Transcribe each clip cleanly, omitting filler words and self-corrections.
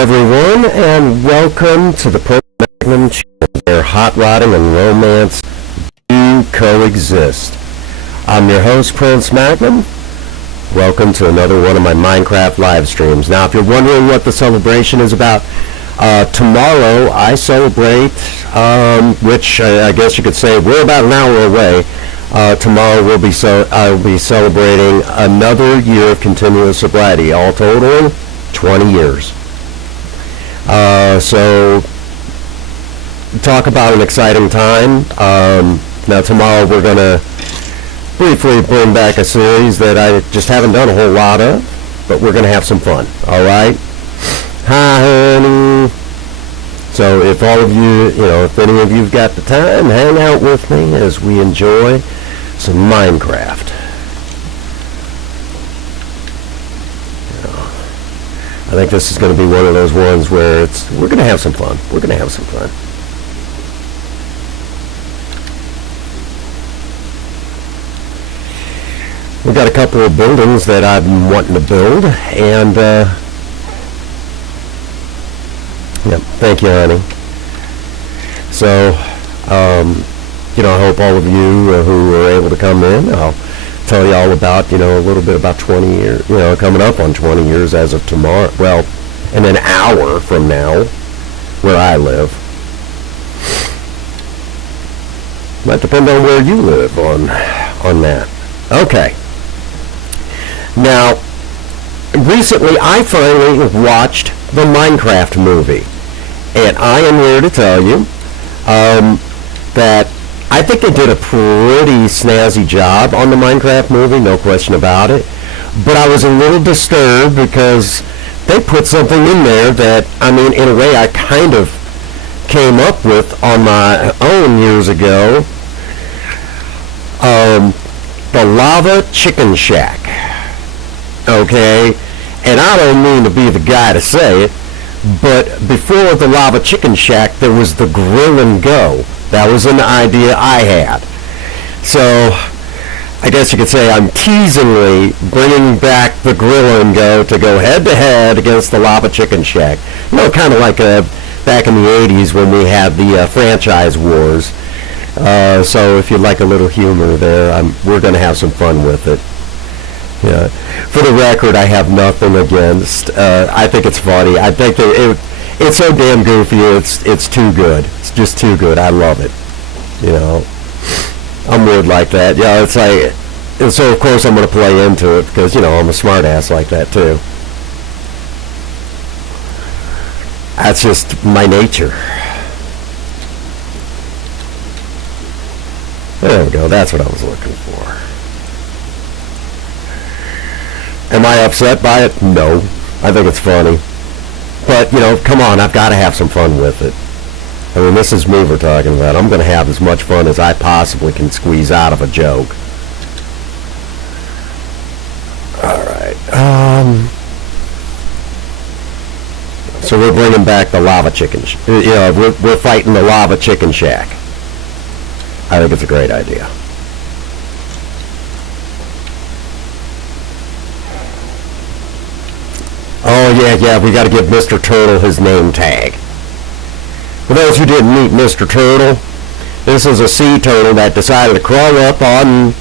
everyone, and welcome to the Pro Magnum channel, where hot rodding and romance do coexist. I'm your host, Prince Magnum. Welcome to another one of my Minecraft live streams. Now, if you're wondering what the celebration is about, tomorrow I celebrate, which I guess you could say we're about an hour away. Tomorrow I'll be celebrating another year of continuous sobriety, all totaling 20 years. So talk about an exciting time. Now tomorrow we're going to briefly bring back a series that I just haven't done a whole lot of, but we're going to have some fun. All right? Hi, honey. So if all of you, if any of you've got the time, hang out with me as we enjoy some Minecraft. I think this is going to be one of those ones where we're going to have some fun. We're going to have some fun. We've got a couple of buildings that I've been wanting to build, and thank you, honey. So, I hope all of you who were able to come in, I'll tell you all about, a little bit about 20 years, coming up on 20 years as of tomorrow. Well, in an hour from now, where I live. Might depend on where you live on that. Okay. Now, recently I finally watched the Minecraft movie. And I am here to tell you that I think they did a pretty snazzy job on the Minecraft movie, no question about it. But I was a little disturbed because they put something in there that, in a way I kind of came up with on my own years ago. The Lava Chicken Shack. Okay? And I don't mean to be the guy to say it, but before the Lava Chicken Shack, there was the Grill and Go. That was an idea I had. So, I guess you could say I'm teasingly bringing back the Grill and Go to go head-to-head against the Lava Chicken Shack. Kind of like back in the 80s when we had the franchise wars. So, if you'd like a little humor there, we're going to have some fun with it. Yeah. For the record, I have nothing against. I think it's funny. I think that it's so damn goofy. It's too good. It's just too good. I love it. I'm weird like that. Yeah, it's like, and so of course I'm going to play into it because I'm a smart ass like that too. That's just my nature. There we go. That's what I was looking for. Am I upset by it? No. I think it's funny. But, come on, I've got to have some fun with it. This is me we're talking about. I'm going to have as much fun as I possibly can squeeze out of a joke. Alright. So we're bringing back the Lava Chicken. We're fighting the Lava Chicken Shack. I think it's a great idea. Oh, yeah, we got to give Mr. Turtle his name tag. For those who didn't meet Mr. Turtle, this is a sea turtle that decided to crawl up on,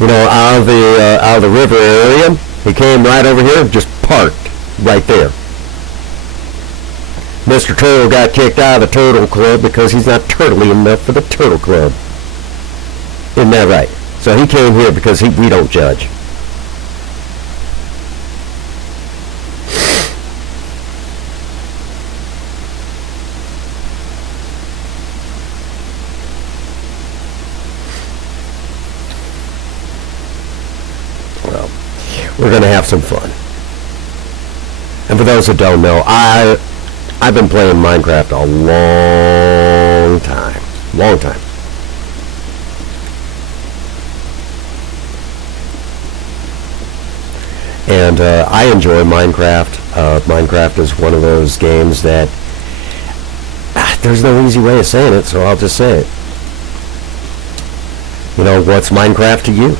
out of the river area. He came right over here and just parked right there. Mr. Turtle got kicked out of the Turtle Club because he's not turtly enough for the Turtle Club. Isn't that right? So he came here because we don't judge. We're going to have some fun. And for those who don't know, I've been playing Minecraft a long time. Long time. And I enjoy Minecraft. Minecraft is one of those games that there's no easy way of saying it, so I'll just say it. What's Minecraft to you?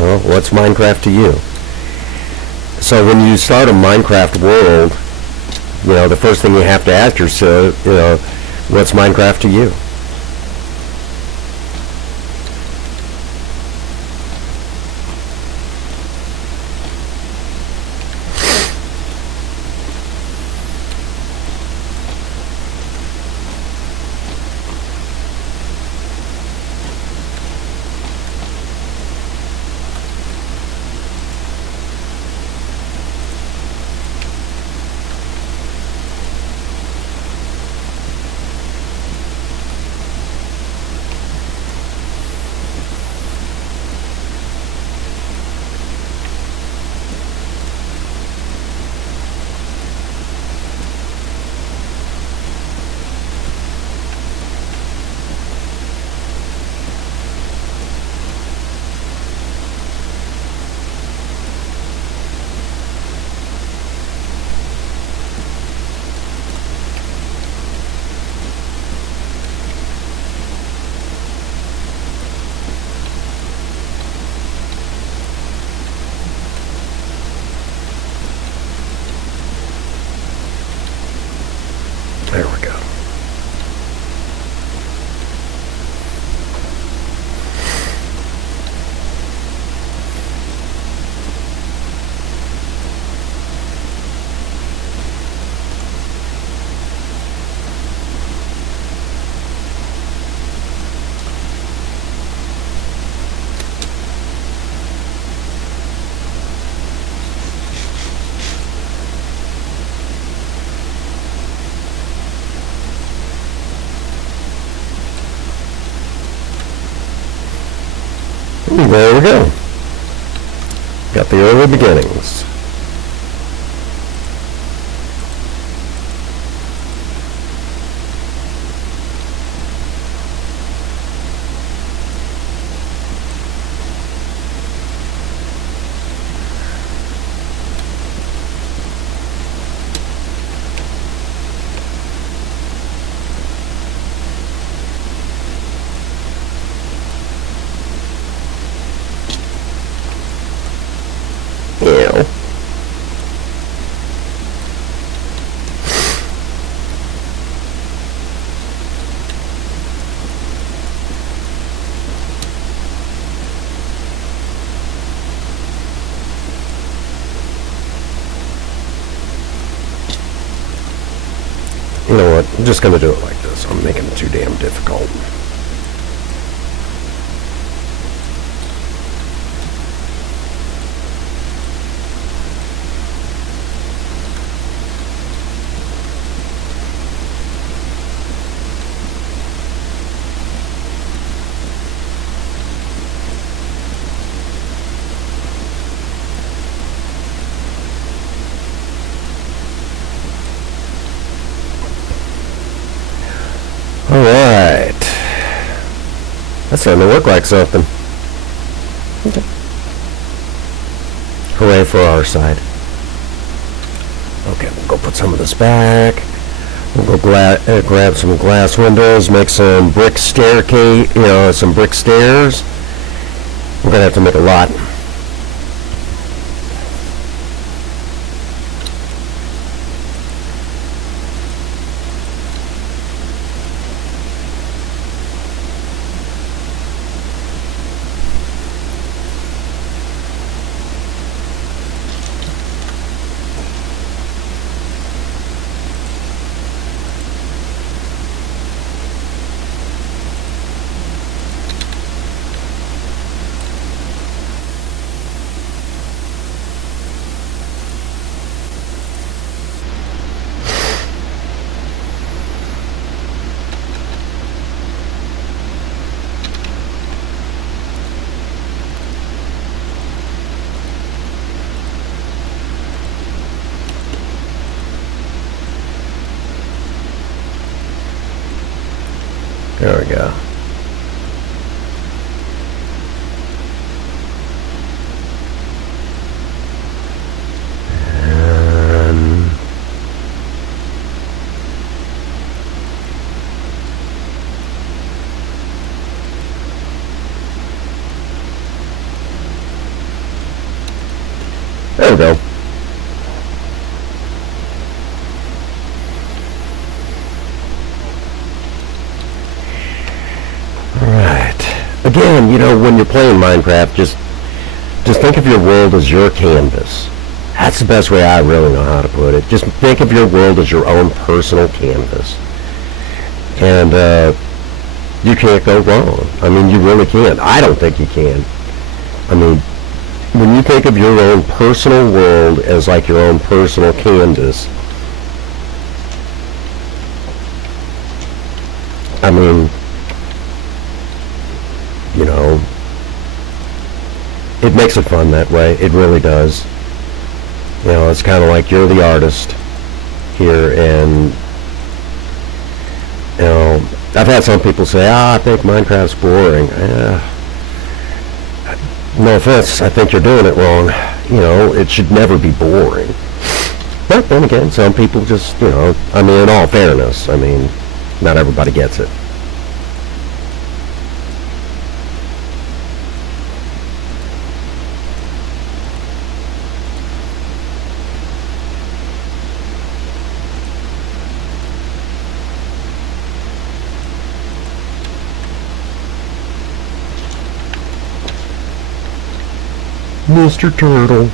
What's Minecraft to you? So when you start a Minecraft world, the first thing you have to ask yourself, what's Minecraft to you? There we go. There we go. Got the early beginnings. Ew. You know what? I'm just going to do it like this. I'm making it too damn difficult. Alright. That's starting to look like something. Okay. Hooray for our side. Okay, we'll go put some of this back. We'll go grab some glass windows, make some brick staircase, some brick stairs. We're gonna have to make a lot. There we go. There we go. Alright. Again, you know, when you're playing Minecraft, just think of your world as your canvas. That's the best way I really know how to put it. Just think of your world as your own personal canvas. And you can't go wrong. I mean, you really can't. I don't think you can. I mean, when you think of your own personal world as like your own personal canvas, I mean, you know, it makes it fun that way. It really does. You know, it's kind of like you're the artist here, and you know, I've had some people say, I think Minecraft's boring. No offense, I think you're doing it wrong. You know, it should never be boring. But then again, some people just, you know, I mean, in all fairness, I mean, not everybody gets it. Mr. Turtle.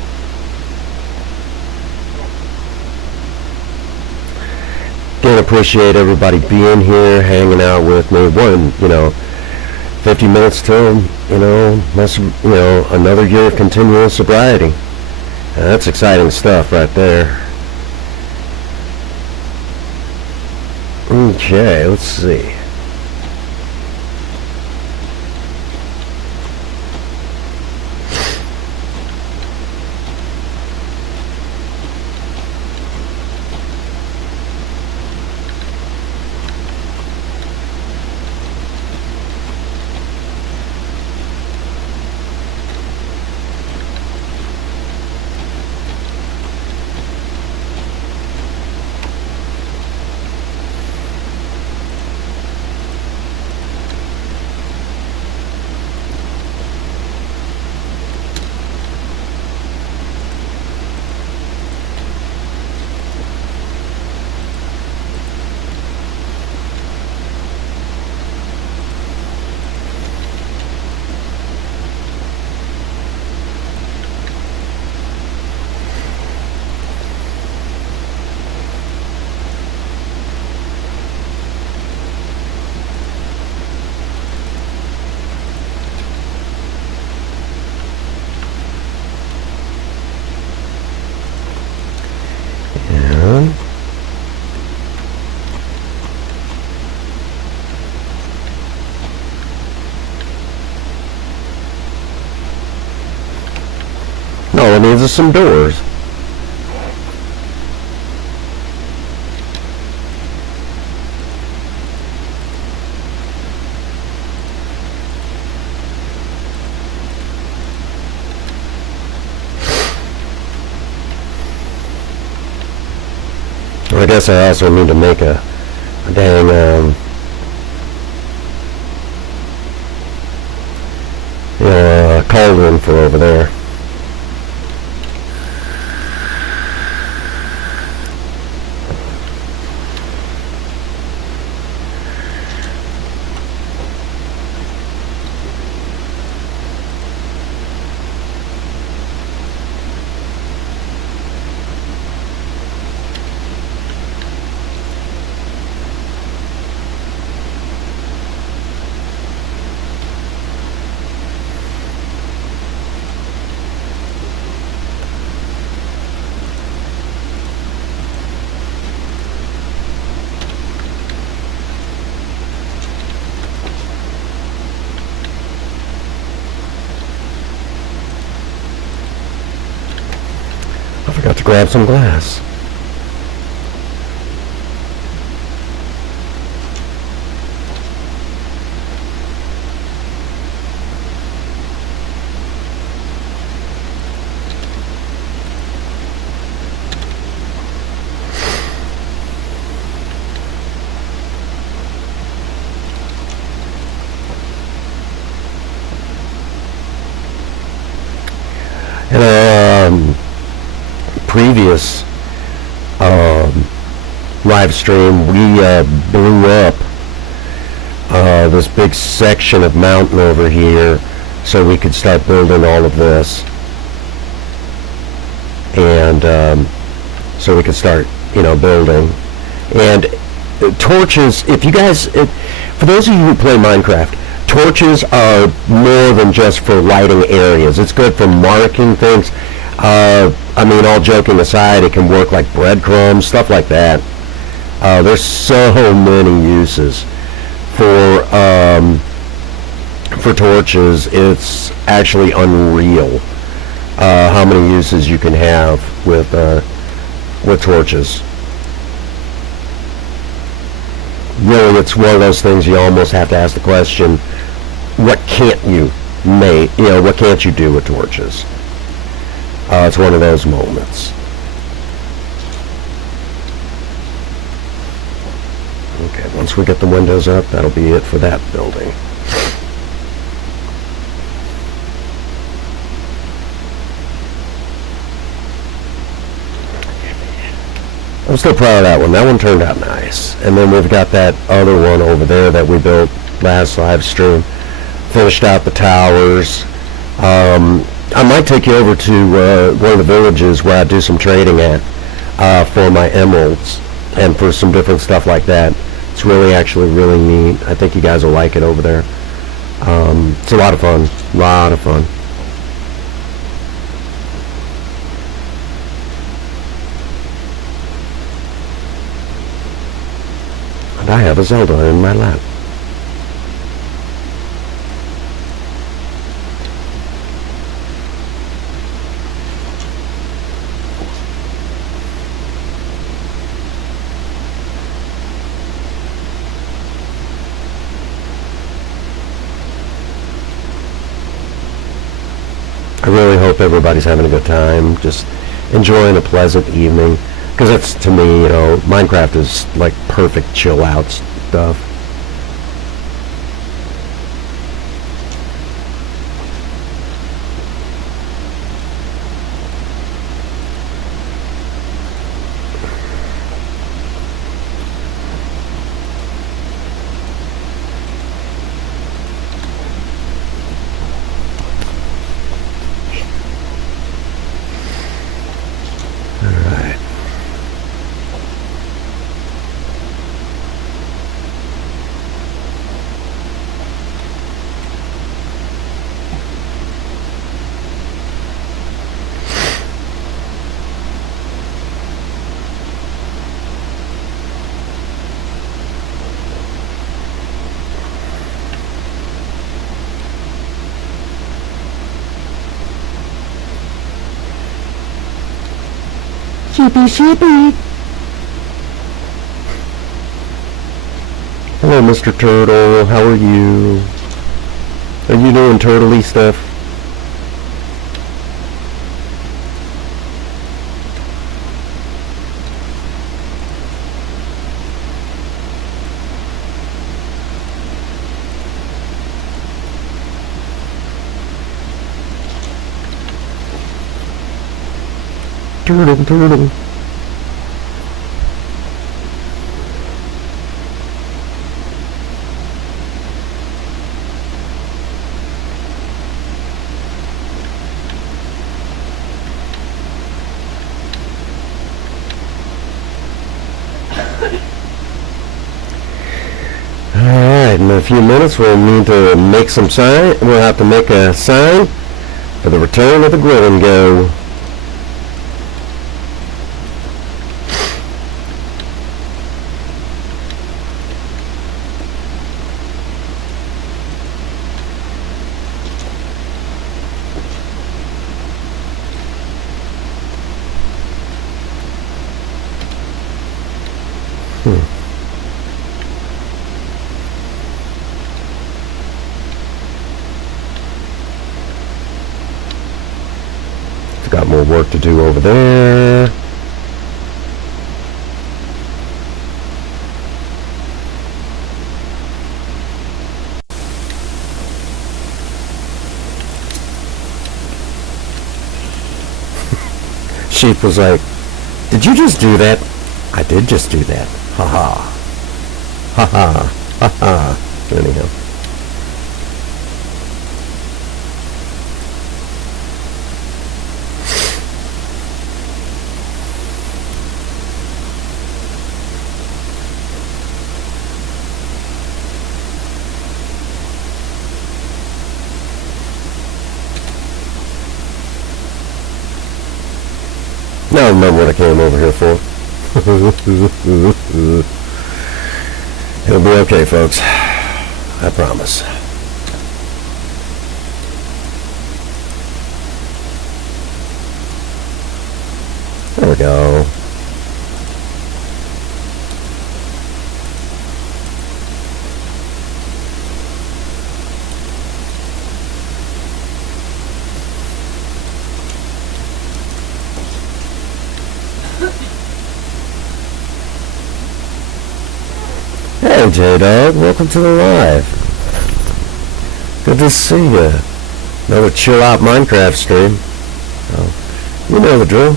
Again, appreciate everybody being here, hanging out with me. 50 minutes till, another year of continual sobriety. That's exciting stuff right there. Okay, let's see. All it needs is some doors. I guess I also need to make a dang cauldron for over there. I forgot to grab some glass. And previous live stream, we blew up this big section of mountain over here so we could start building all of this. And so we could start, building. And torches, if you guys, for those of you who play Minecraft, torches are more than just for lighting areas. It's good for marking things. All joking aside, it can work like breadcrumbs, stuff like that. There's so many uses for torches. It's actually unreal how many uses you can have with torches. Really, it's one of those things you almost have to ask the question, what can't you make, what can't you do with torches? It's one of those moments. Okay, once we get the windows up, that'll be it for that building. I'm still proud of that one. That one turned out nice. And then we've got that other one over there that we built last live stream. Finished out the towers. I might take you over to one of the villages where I do some trading at for my emeralds and for some different stuff like that. It's actually really neat. I think you guys will like it over there. It's a lot of fun. Lot of fun. And I have a Zelda in my lap. I really hope everybody's having a good time, just enjoying a pleasant evening, because that's, to me, Minecraft is like perfect chill out stuff. Sheepy, sheepy. Hello, Mr. Turtle. How are you? Are you doing turtley stuff? Turtle, turtle. Alright, in a few minutes we'll need to make some sign. We'll have to make a sign for the return of the Grill and Go. Got more work to do over there. Chief was like, did you just do that? I did just do that. Ha ha. Ha ha. Ha ha. Anyhow. Now I remember what I came over here for. It'll be okay, folks. I promise. There we go. Hey J-Dog, welcome to the live. Good to see you. Another chill out Minecraft stream. Oh, you know the drill.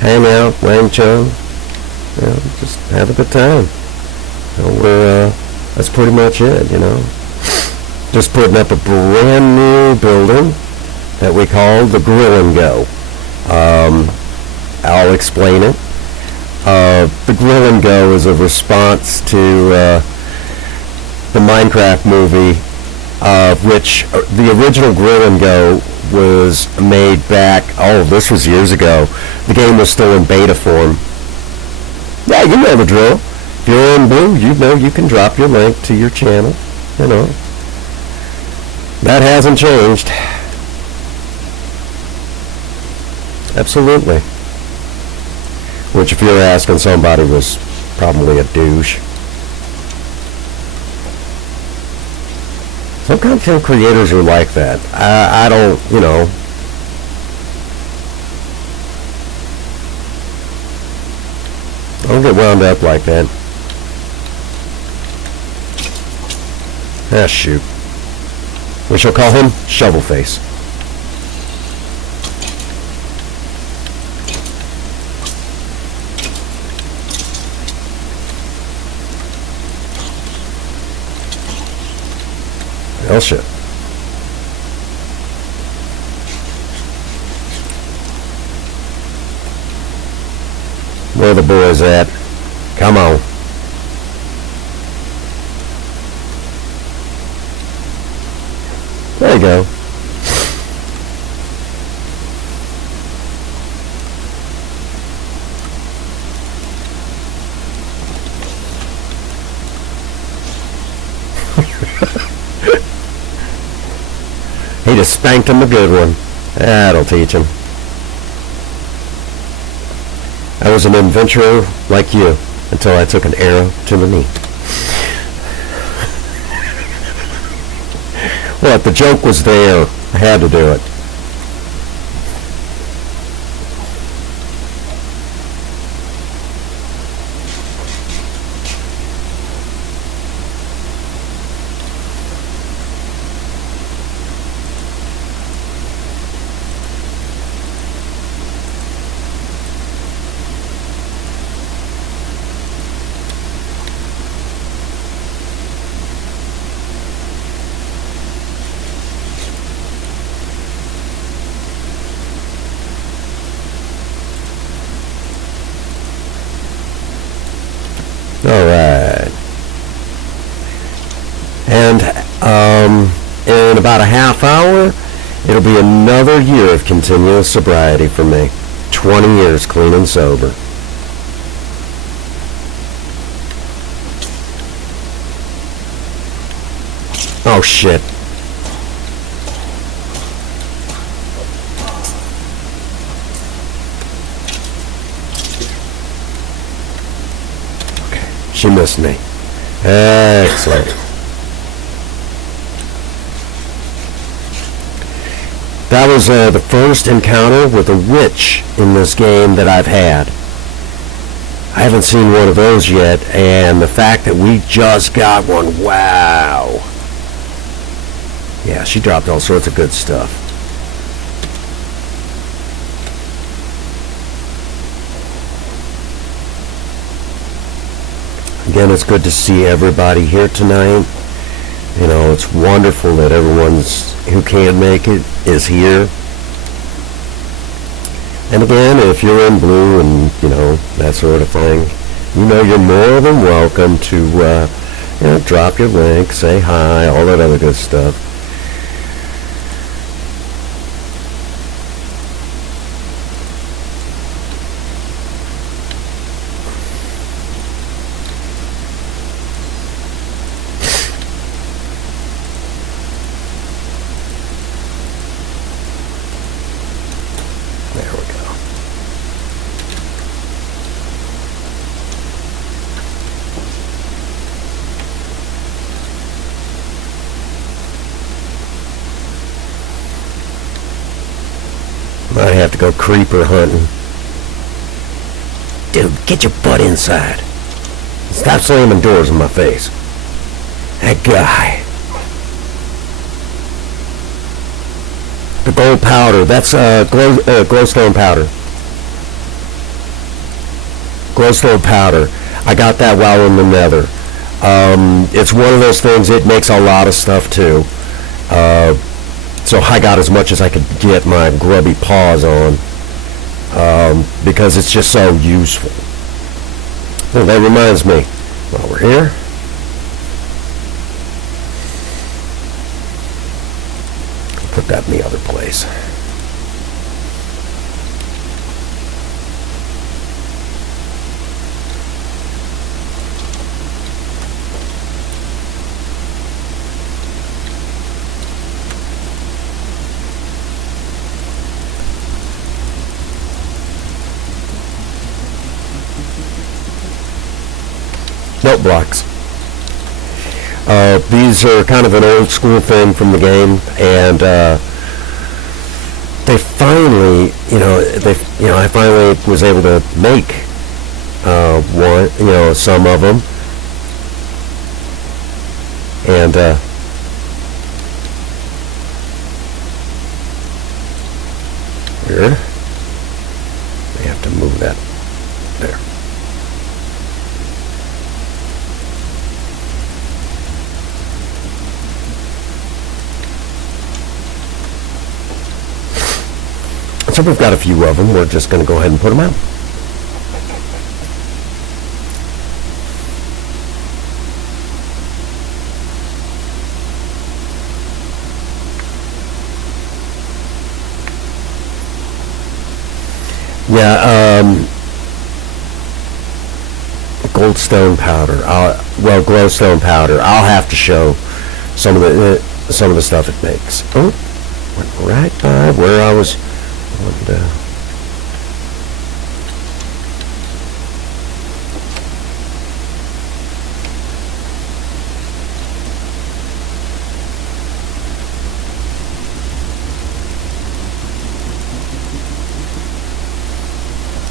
Hang out, Wang Chung. Just have a good time. That's pretty much it, Just putting up a brand new building that we call the Grill and Go. I'll explain it. The Grill and Go is a response to the Minecraft movie, which the original Grill and Go was made back, this was years ago. The game was still in beta form. Yeah, you know the drill. If you're in blue, you can drop your link to your channel. That hasn't changed. Absolutely. Which, if you're asking, somebody was probably a douche. Some content creators are like that. I don't, I don't get wound up like that. Shoot. We shall call him Shovelface. Hell shit. Where the boys at? Come on. There you go. He just spanked him a good one. That'll teach him. I was an adventurer like you until I took an arrow to the knee. What? The joke was there. I had to do it. Alright. And in about a half hour, it'll be another year of continuous sobriety for me. 20 years clean and sober. Oh shit. She missed me. Excellent. That was the first encounter with a witch in this game that I've had. I haven't seen one of those yet, and the fact that we just got one, wow. Yeah, she dropped all sorts of good stuff. again, it's good to see everybody here tonight. You know, it's wonderful that everyone's who can make it is here. And again, if you're in blue and, you know, that sort of thing, you know, you're more than welcome to, you know, drop your link, say hi, all that other good stuff. There we go. Might have to go creeper hunting. Dude, get your butt inside. Stop slamming doors in my face. That guy. The gold powder, that's glowstone powder. Glowstone powder. I got that while in the nether. It's one of those things, it makes a lot of stuff too. So I got as much as I could get my grubby paws on, because it's just so useful. Oh, that reminds me, while we're here, put that in the other place. Note blocks. These are kind of an old school thing from the game, and they finally, I finally was able to make one, some of them, and weird. I have to move that there. So we've got a few of them. We're just going to go ahead and put them out. Yeah, goldstone powder. Glowstone powder. I'll have to show some of the stuff it makes. Oh, went right by where I was.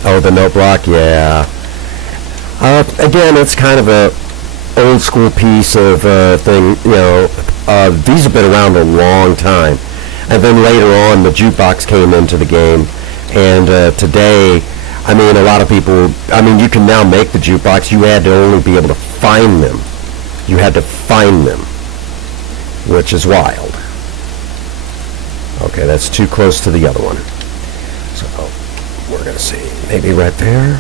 Oh, the note block, yeah. Again, it's kind of a old school piece of thing. These have been around a long time. And then later on, the jukebox came into the game. And today, a lot of people, you can now make the jukebox. You had to only be able to find them. You had to find them, which is wild. Okay, that's too close to the other one. So we're going to see. Maybe right there.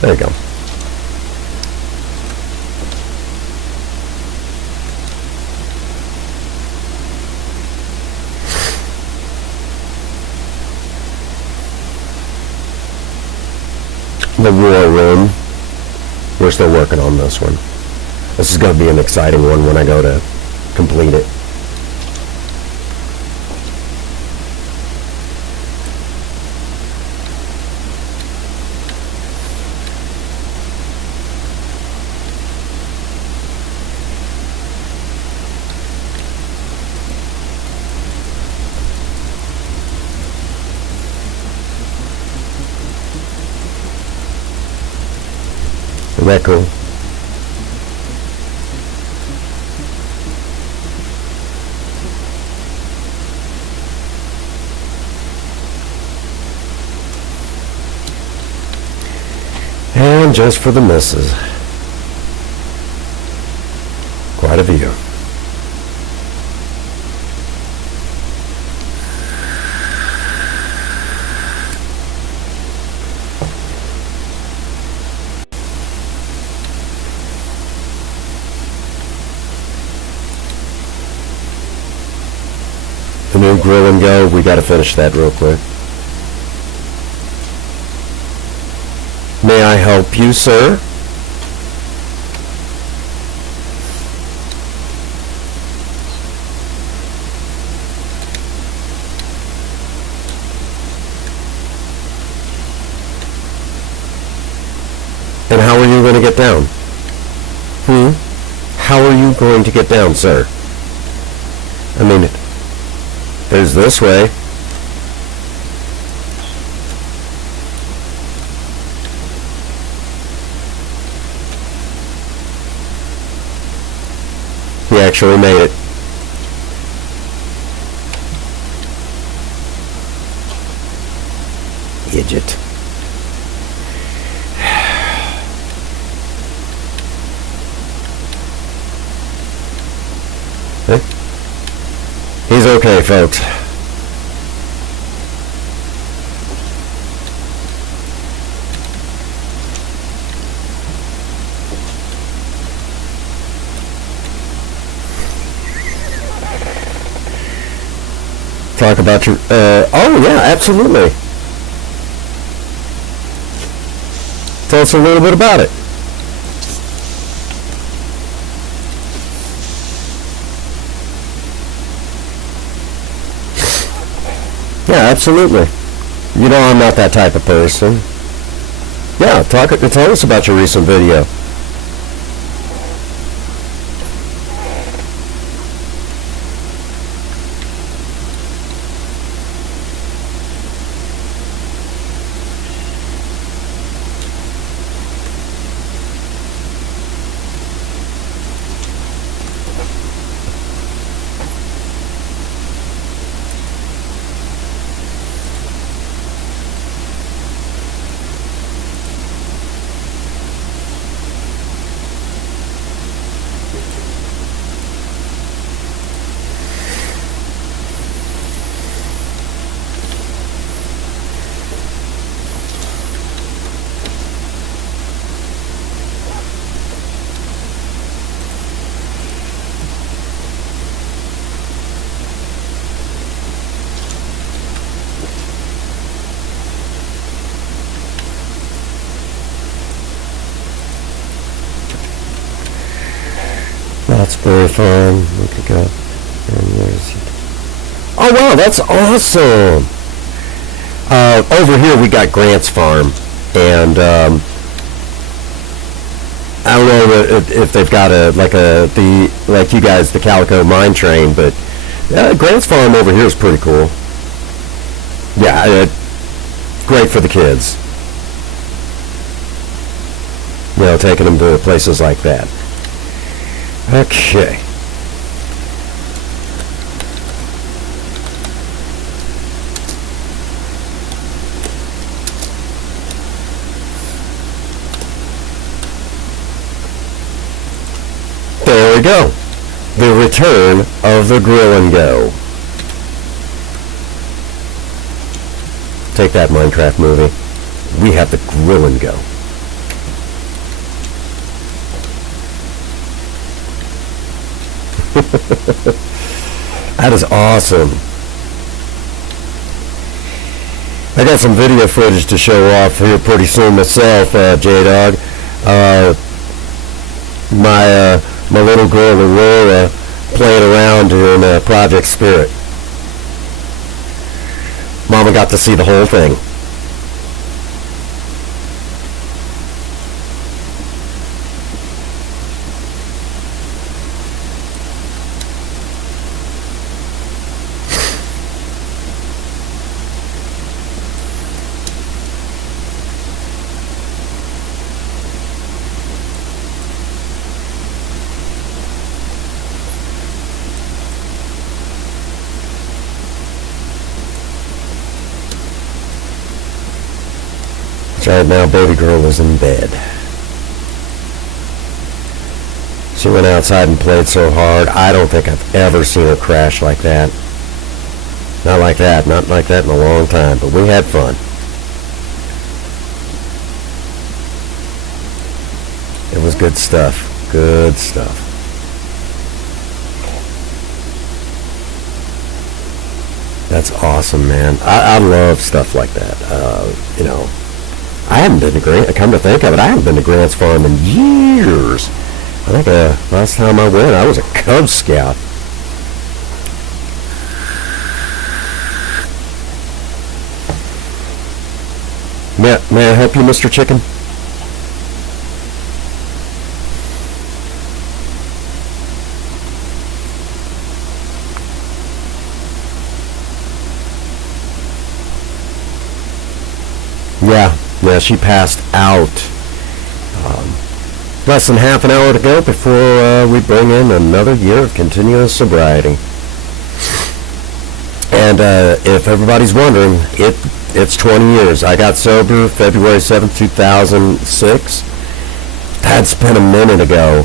There you go. The War Room. We're still working on this one. This is going to be an exciting one when I go to complete it. Isn't that cool? And just for the missus. Quite a view. The new grill and go, we got to finish that real quick. May I help you, sir? And how are you going to get down? How are you going to get down, sir? I mean, there's this way. He actually made it. Idiot. He's okay, folks. Talk about your, oh yeah, absolutely. Tell us a little bit about it. Yeah, absolutely. You know I'm not that type of person. Yeah, tell us about your recent video. That's very fun. Look at God. Oh wow, that's awesome. Over here we got Grant's Farm, and I don't know if they've got like you guys, the Calico Mine Train, but Grant's Farm over here is pretty cool. Yeah, great for the kids. You know, taking them to places like that. Okay. There we go. The return of the Grill and Go. Take that, Minecraft movie. We have the Grill and Go. That is awesome. I got some video footage to show off here pretty soon myself, J-Dog. My little girl Aurora playing around in Project Spirit. Mama got to see the whole thing. Right now, baby girl is in bed. She went outside and played so hard. I don't think I've ever seen her crash like that. Not like that. Not like that in a long time. But we had fun. It was good stuff. Good stuff. That's awesome, man. I love stuff like that. You know, I haven't been to Grant. Come to think of it, I haven't been to Grant's Farm in years. I think last time I went, I was a Cub Scout. May I help you, Mr. Chicken? Yeah, she passed out less than half an hour to go before we bring in another year of continuous sobriety. And if everybody's wondering, it's 20 years. I got sober February 7th, 2006. That's been a minute ago.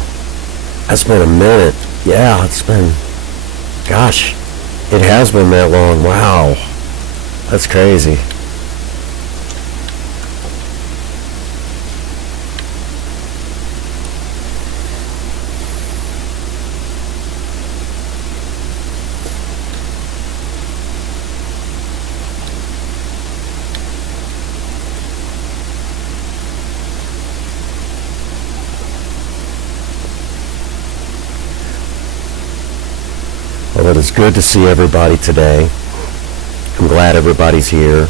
That's been a minute. Yeah, it's been, gosh, it has been that long. Wow, that's crazy. Well, it is good to see everybody today. I'm glad everybody's here.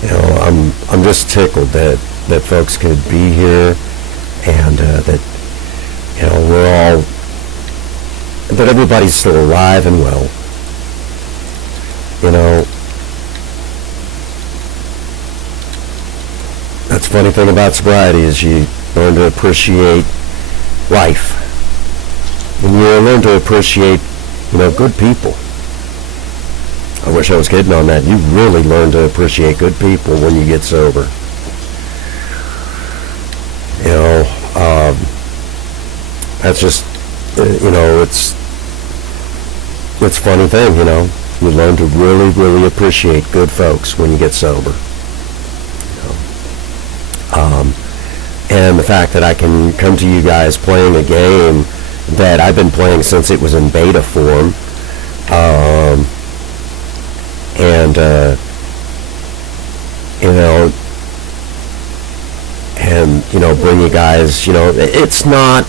You know, I'm just tickled that folks could be here, and that, you know, that everybody's still alive and well. You know, that's the funny thing about sobriety is you learn to appreciate life. And you learn to appreciate, you know, good people. I wish I was kidding on that. You really learn to appreciate good people when you get sober. You know, that's just, you know, it's a funny thing, you know. You learn to really, really appreciate good folks when you get sober. You know? And the fact that I can come to you guys playing a game that I've been playing since it was in beta form, and you know, and you know, bring you guys, you know, it's not,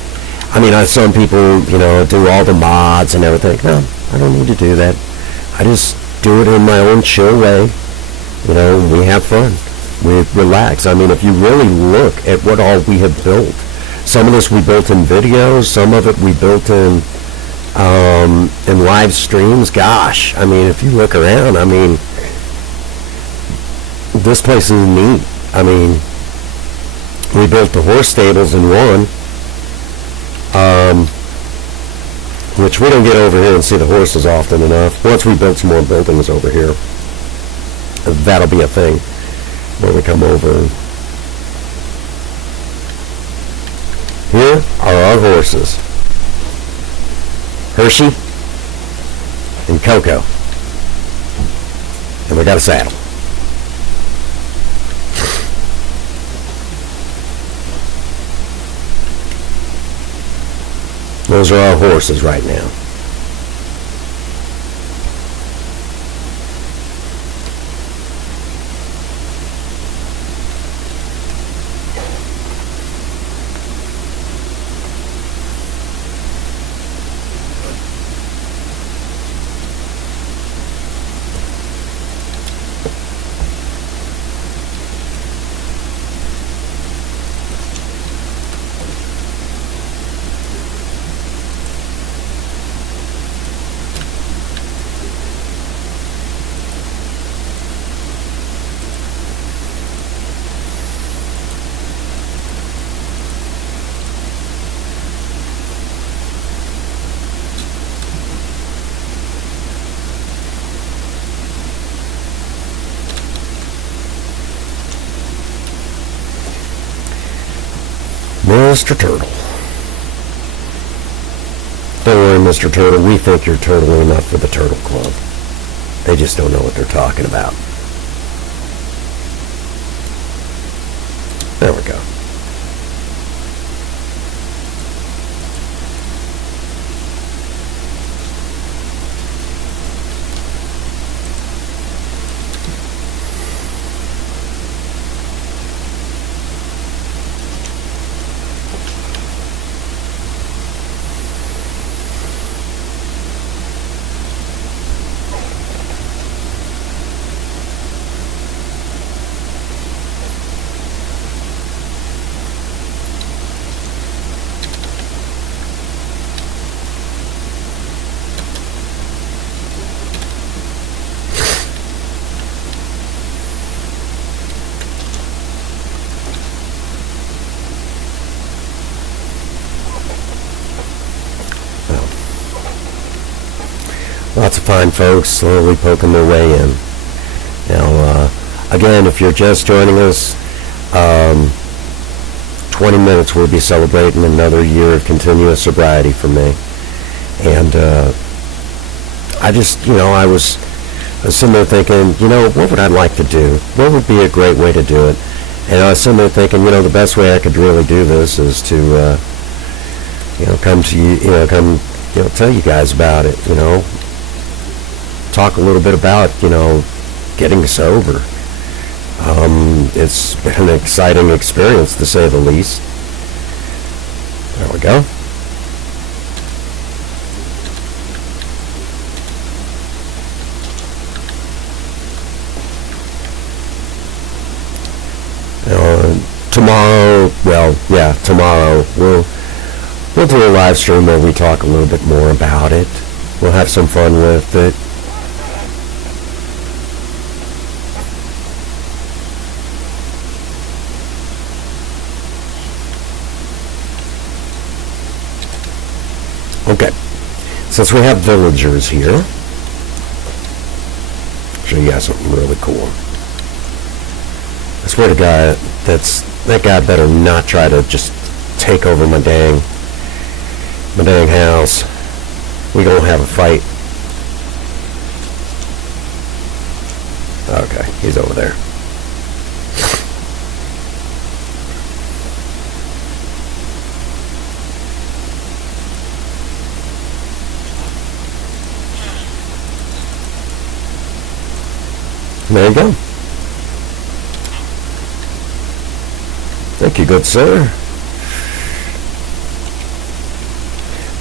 I mean, some people, you know, do all the mods and everything. No, I don't need to do that. I just do it in my own chill way. You know, we have fun. We relax. I mean, if you really look at what all we have built, some of this we built in videos, some of it we built in live streams. Gosh, I mean, if you look around, I mean, this place is neat. I mean, we built the horse stables in one, which we don't get over here and see the horses often enough. Once we build some more buildings over here, that'll be a thing. When we come over. Here are our horses. Hershey and Coco. And we got a saddle. Those are our horses right now. Mr. Turtle. Don't worry, Mr. Turtle, we think you're turtle enough for the Turtle Club. They just don't know what they're talking about. There we go. Lots of fine folks slowly poking their way in. Now, again, if you're just joining us, 20 minutes we'll be celebrating another year of continuous sobriety for me. And I just, I was sitting there thinking, what would I like to do? What would be a great way to do it? And I was sitting there thinking, the best way I could really do this is to, come to you, tell you guys about it, talk a little bit about, getting sober. It's been an exciting experience, to say the least. There we go. Tomorrow we'll do a live stream where we talk a little bit more about it. We'll have some fun with it. Okay, since we have villagers here, I'll show you guys something really cool. I swear to God, that guy better not try to just take over my dang house. We gonna have a fight. Okay, he's over there. There you go. Thank you, good sir.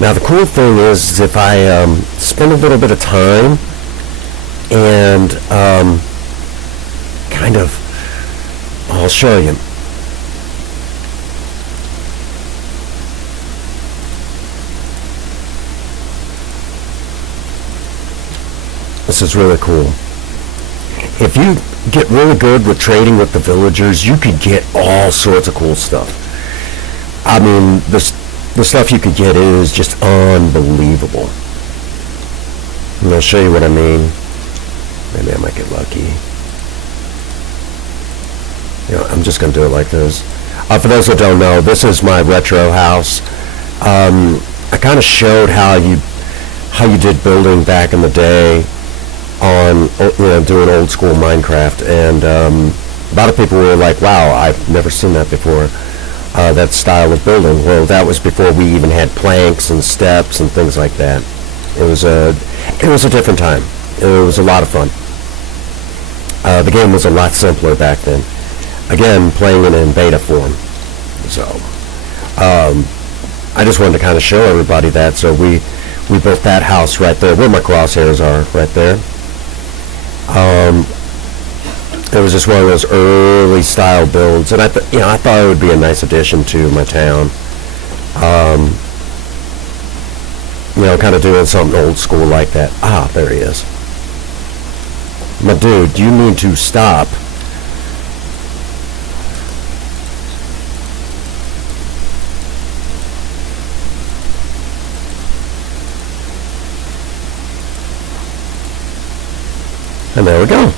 Now the cool thing is if I spend a little bit of time and I'll show you. This is really cool. If you get really good with trading with the villagers, you could get all sorts of cool stuff. I mean, the stuff you could get is just unbelievable. And I'll show you what I mean. Maybe I might get lucky. I'm just going to do it like this. For those that don't know, this is my retro house. I kind of showed how you did building back in the day on doing old school Minecraft, and a lot of people were like, wow, I've never seen that before, that style of building. Well, that was before we even had planks and steps and things like that. It was a different time. It was a lot of fun. The game was a lot simpler back then. Again, playing it in beta form. So I just wanted to kind of show everybody that. So we built that house right there where my crosshairs are, right there. It was just one of those early style builds, and I thought it would be a nice addition to my town. Kind of doing something old school like that. Ah, there he is. My dude, you need to stop. And there we go.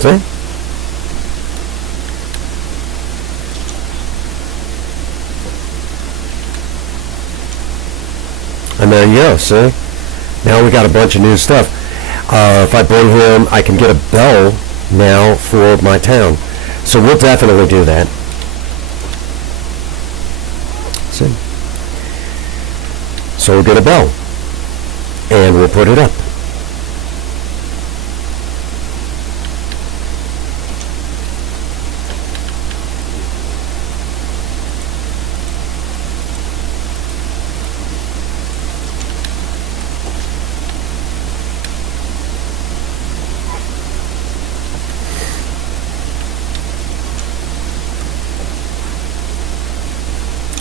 See? And there you go, see? Now we got a bunch of new stuff. If I bring him, I can get a bell now for my town. So we'll definitely do that. See? So we'll get a bell. And we'll put it up.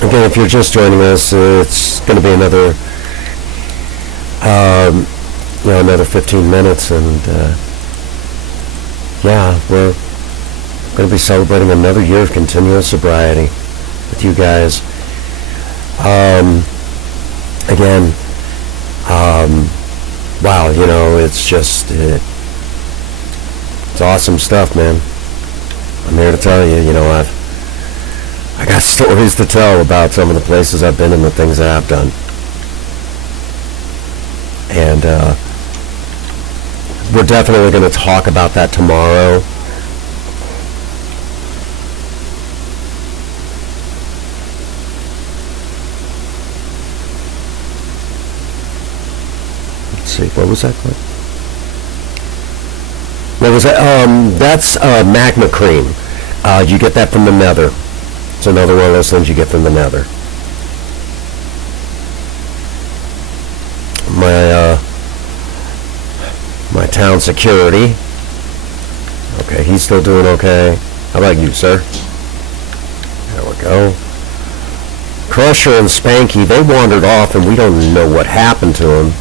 Again, if you're just joining us, it's going to be another, another 15 minutes, and we're going to be celebrating another year of continuous sobriety with you guys. Again, wow, it's just, it's awesome stuff, man. I'm here to tell you, I got stories to tell about some of the places I've been and the things that I've done. And we're definitely going to talk about that tomorrow. Let's see, what was that called? What was that? That's magma cream. You get that from the Nether. It's another one of those things you get from the Nether. My town security. Okay, he's still doing okay. How about you, sir? There we go. Crusher and Spanky, they wandered off and we don't know what happened to them.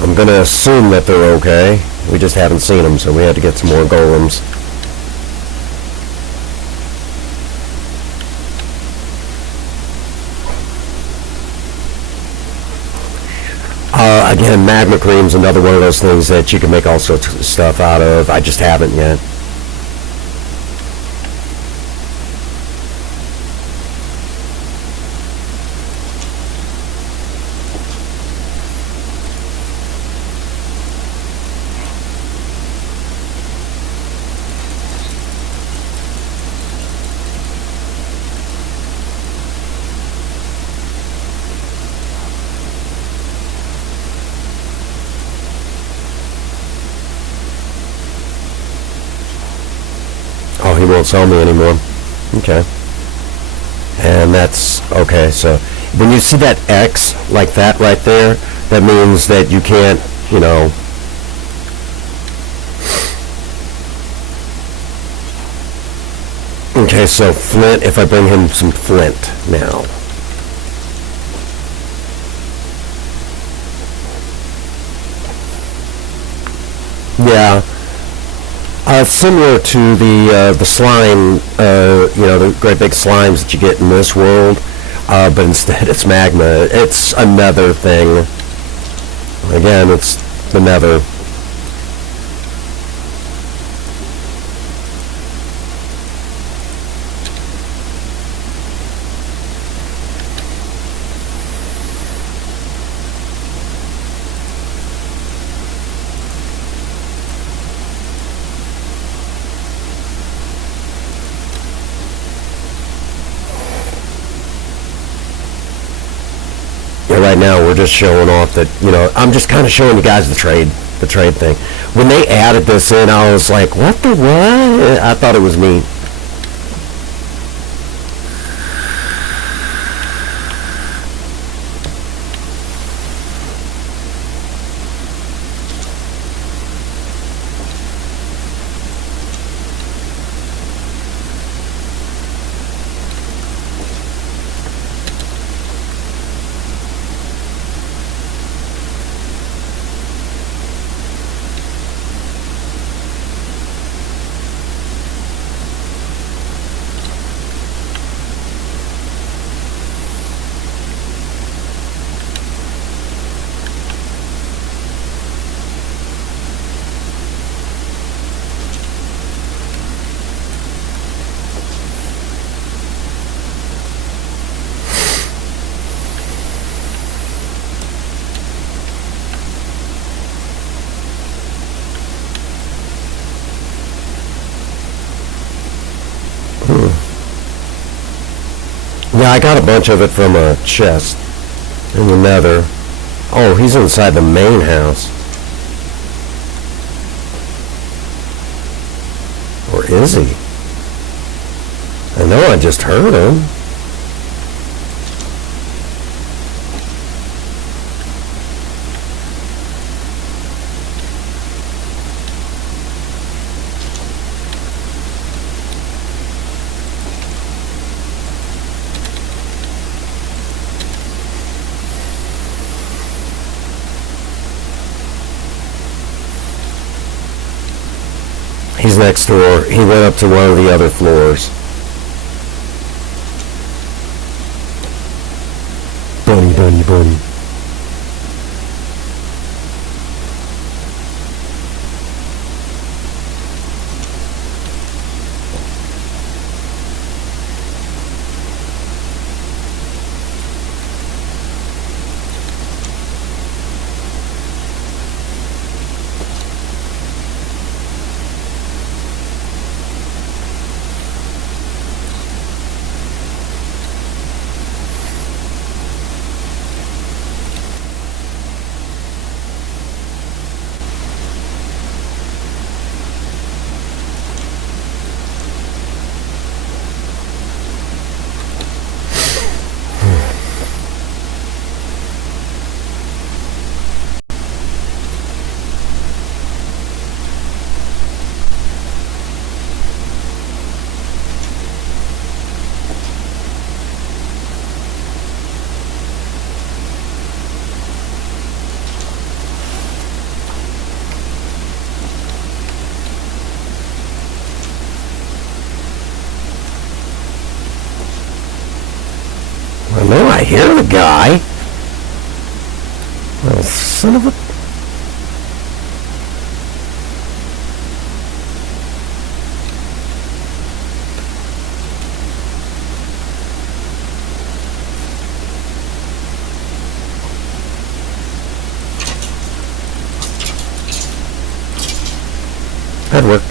I'm going to assume that they're okay. We just haven't seen them, so we had to get some more golems. Again, magma cream's another one of those things that you can make all sorts of stuff out of. I just haven't yet. Oh, he won't sell me anymore. Okay. And that's, okay, so when you see that X like that right there, that means that you can't, Okay, so flint, if I bring him some flint now. Yeah. Similar to the slime, the great big slimes that you get in this world, but instead it's magma. It's another thing. Again, it's the Nether. Right now we're just showing off that, I'm just kind of showing you guys the trade thing. When they added this in, I was like, what the what? I thought it was neat. Yeah, I got a bunch of it from a chest in the nether. Oh, he's inside the main house. Or is he? I know I just heard him. He's next door. He went up to one of the other floors. Bunny, bunny, bunny. I know I hear the guy. Well, son of a... That'd work.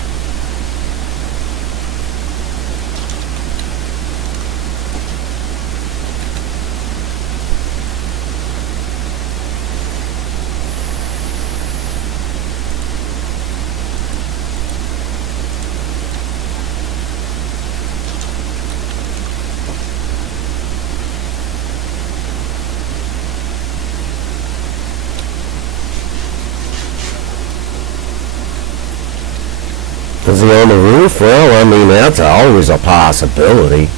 Is he on the roof? Well, I mean, that's always a possibility.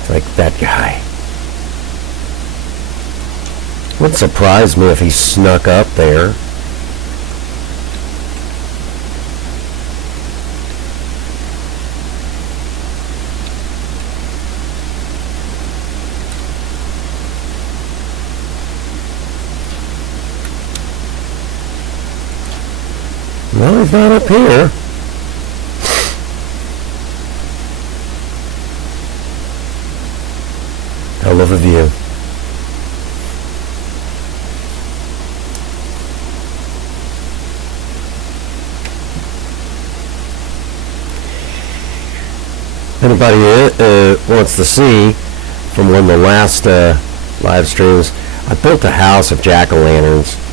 It's like that guy. Wouldn't surprise me if he snuck up there. Well, he's not up here. Hell of a view. Anybody wants to see from one of the last live streams, I built a house of jack-o'-lanterns.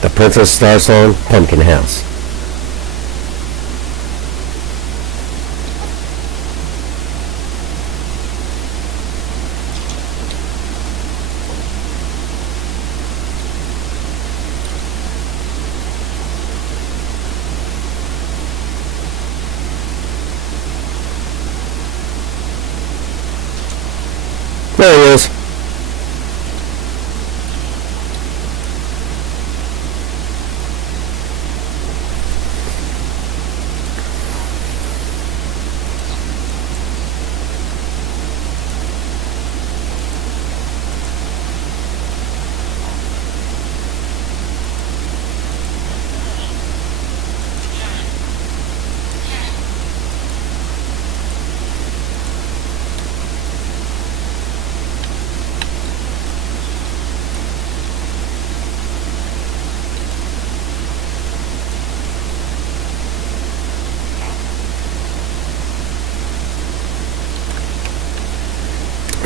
The Princess Starsong Pumpkin House. There he is.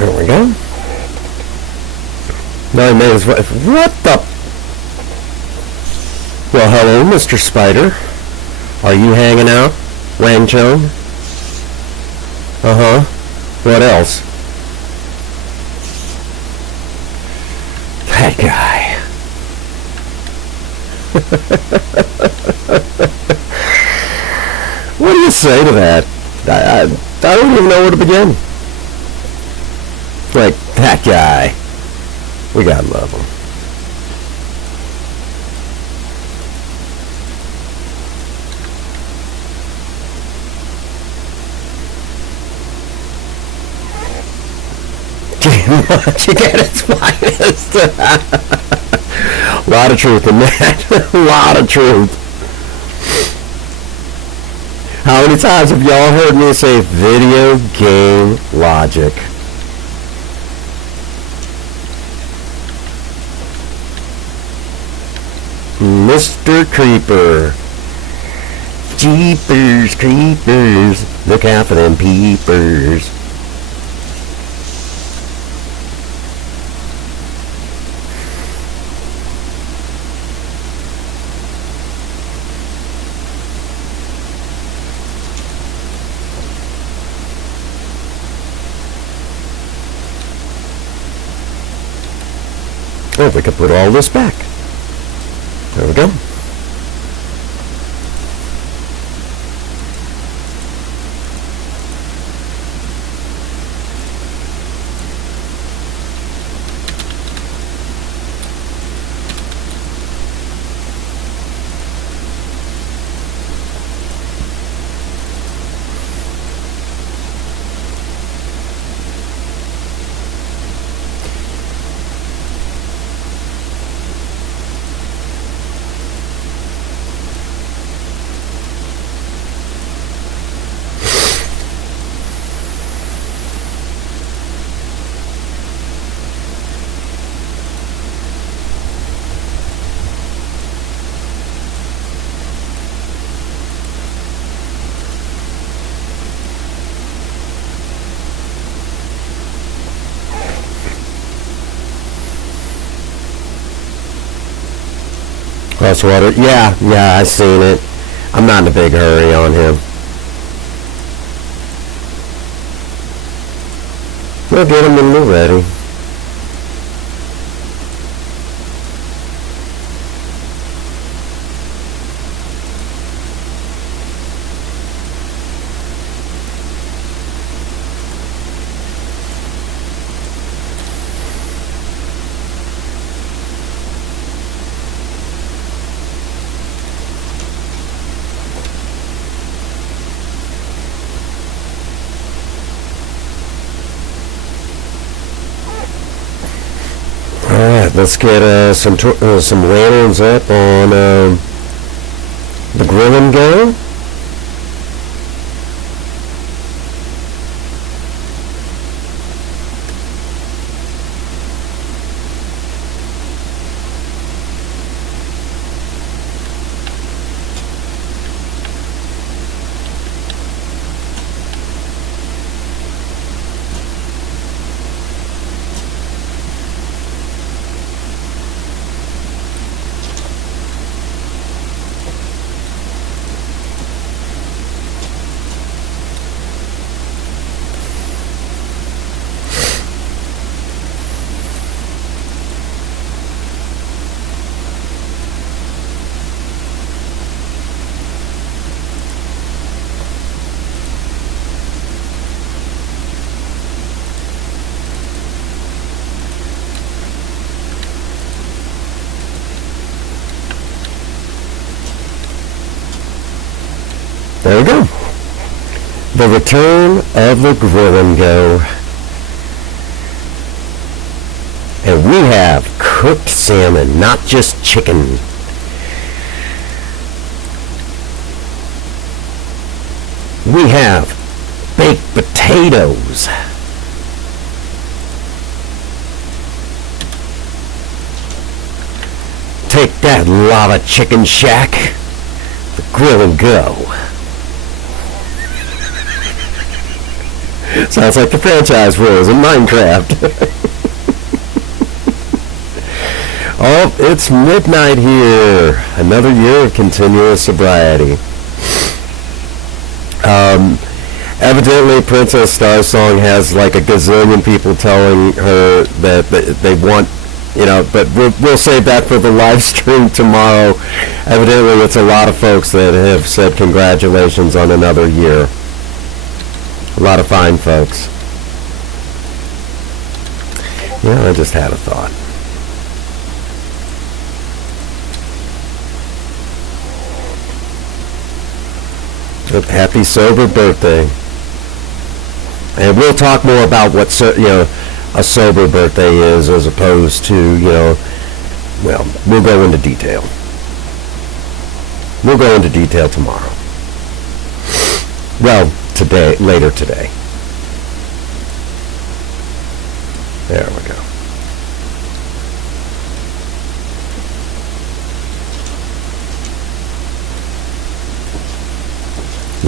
There we go. 9 minutes. What the? Well, hello, Mr. Spider. Are you hanging out? Wang Chung? Uh-huh. What else? That guy. What do you say to that? I don't even know where to begin. Like, that guy. We gotta love him. Much at its finest. A lot of truth in that. A lot of truth. How many times have y'all heard me say video game logic? Mr. Creeper. Jeepers creepers. Look out for them peepers. Oh, we could put all this back. There we go. Crosswater. Yeah, I seen it. I'm not in a big hurry on him. We'll get him when we're ready. Let's get some lanterns up on the Grill and Go. There we go. The return of the Grill and Go. And we have cooked salmon, not just chicken. We have baked potatoes. Take that, Lava Chicken Shack. The Grill and Go. Sounds like the franchise rules in Minecraft. Oh, it's midnight here. Another year of continuous sobriety. Evidently, Princess Starsong has like a gazillion people telling her that they want, but we'll save that for the live stream tomorrow. Evidently, it's a lot of folks that have said congratulations on another year. A lot of fine folks. Yeah, I just had a thought. Happy sober birthday. And we'll talk more about what a sober birthday is as opposed to, well, we'll go into detail. We'll go into detail tomorrow. Well, later today. There we go.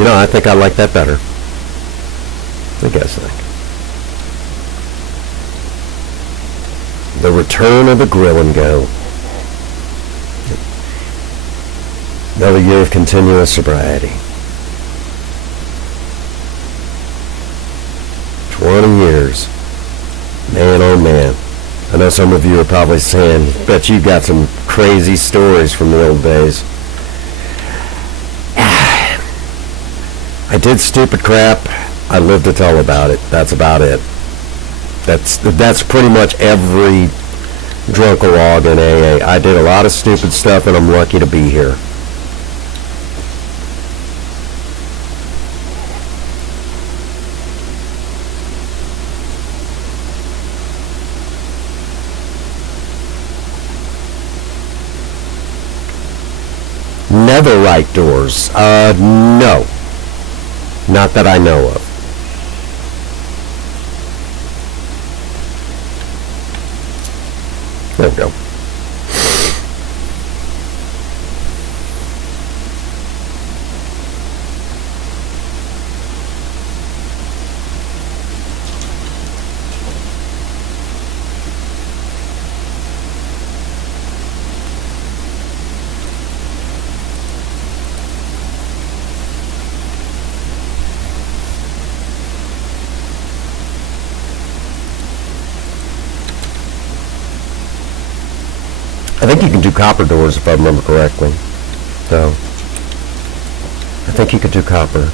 I think I like that better. I guess the return of the grill and go. Another year of continuous sobriety. 20 years. Man, oh man. I know some of you are probably saying, bet you got some crazy stories from the old days. I did stupid crap. I live to tell about it. That's about it. That's pretty much every drunkalog in AA. I did a lot of stupid stuff, and I'm lucky to be here. Netherite doors. No. Not that I know of. There we go. I think you can do copper doors if I remember correctly. So, I think you could do copper.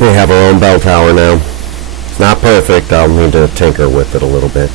We have our own bell tower now. It's not perfect. I'll need to tinker with it a little bit.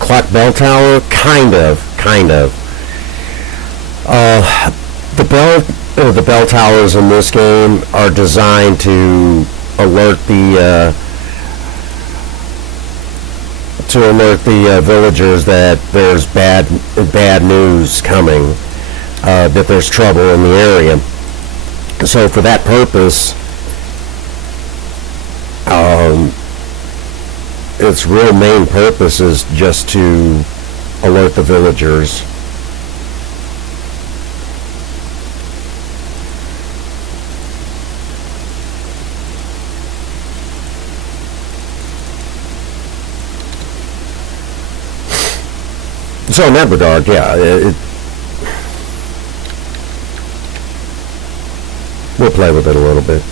Clock bell tower, kind of. The bell towers in this game are designed to alert the villagers that there's bad news coming, that there's trouble in the area. So for that purpose, its real main purpose is just to alert the villagers. So in that regard, yeah, we'll play with it a little bit.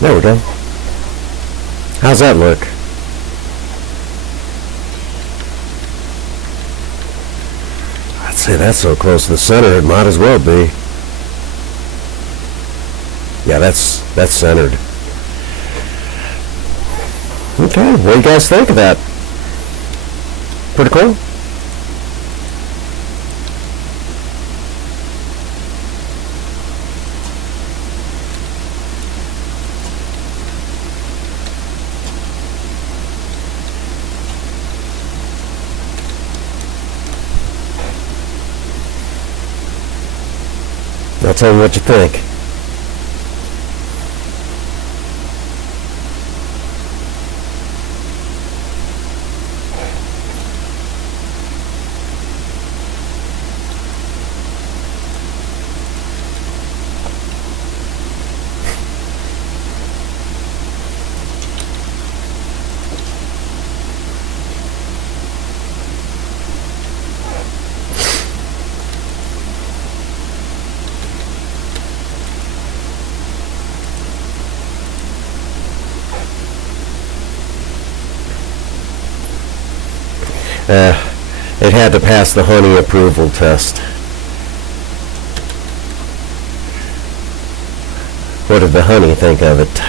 There we go. How's that look? I'd say that's so close to the center, it might as well be. Yeah, that's centered. Okay, what do you guys think of that? Pretty cool? Now tell me what you think. It had to pass the honey approval test. What did the honey think of it?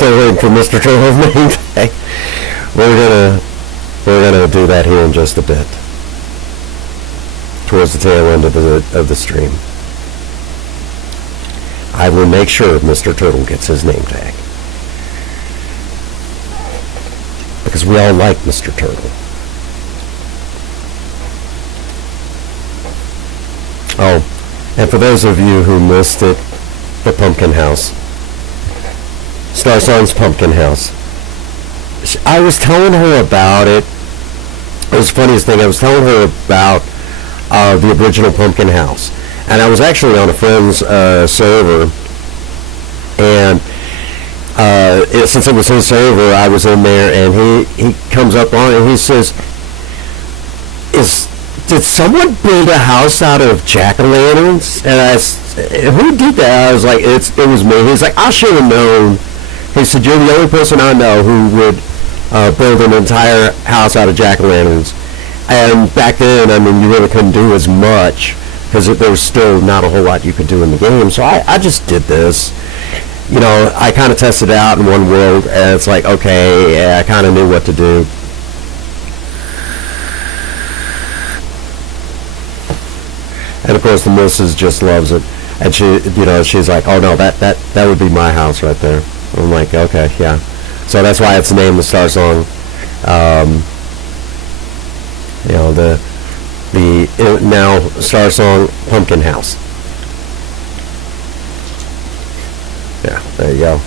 Still waiting for Mr. Turtle's name tag. We're gonna do that here in just a bit. Towards the tail end of the stream. I will make sure Mr. Turtle gets his name tag. Because we all like Mr. Turtle. Oh, and for those of you who missed it, the Pumpkin House. Star Song's Pumpkin House. I was telling her about it. It was the funniest thing. I was telling her about the original Pumpkin House. And I was actually on a friend's server. And since it was his server, I was in there. And he comes up on it and he says, did someone build a house out of jack-o'-lanterns? And who did that? I was like, it was me. He's like, I should have known. He said, you're the only person I know who would build an entire house out of jack-o'-lanterns. And back then, I mean, you really couldn't do as much because there was still not a whole lot you could do in the game. So I just did this. You know, I kind of tested it out in one world, and it's like, okay, yeah, I kind of knew what to do. And of course, the missus just loves it. And she's like, oh no, that would be my house right there. I'm like, okay, yeah. So that's why it's named the Star Song. The now Star Song Pumpkin House. Yeah, there you go.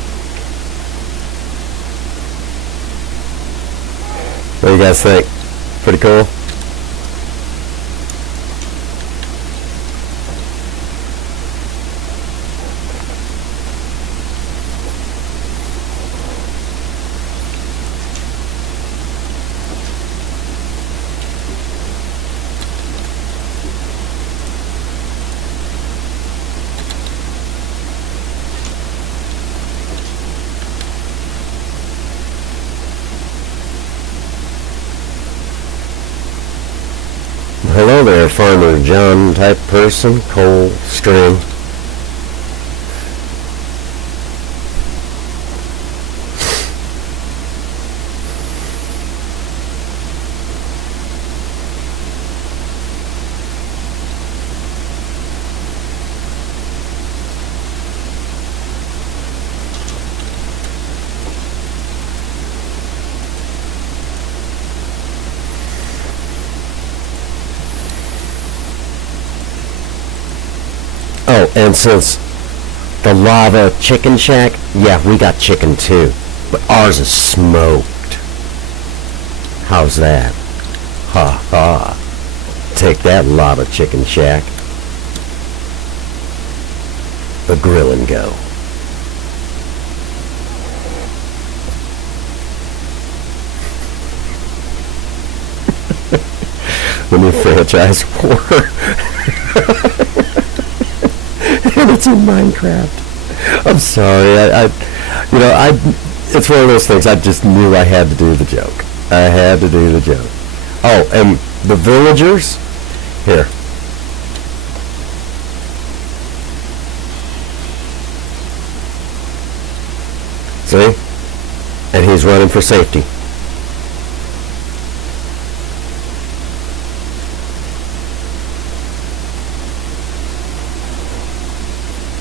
What do you guys think? Pretty cool? Hello there, Farmer John type person, coal string. Oh, and since the lava chicken shack, yeah, we got chicken too. But ours is smoked. How's that? Ha ha. Take that, lava chicken shack. The grill and go. new franchise for. And it's in Minecraft. I'm sorry. It's one of those things. I just knew I had to do the joke. I had to do the joke. Oh, and the villagers here. See? And he's running for safety.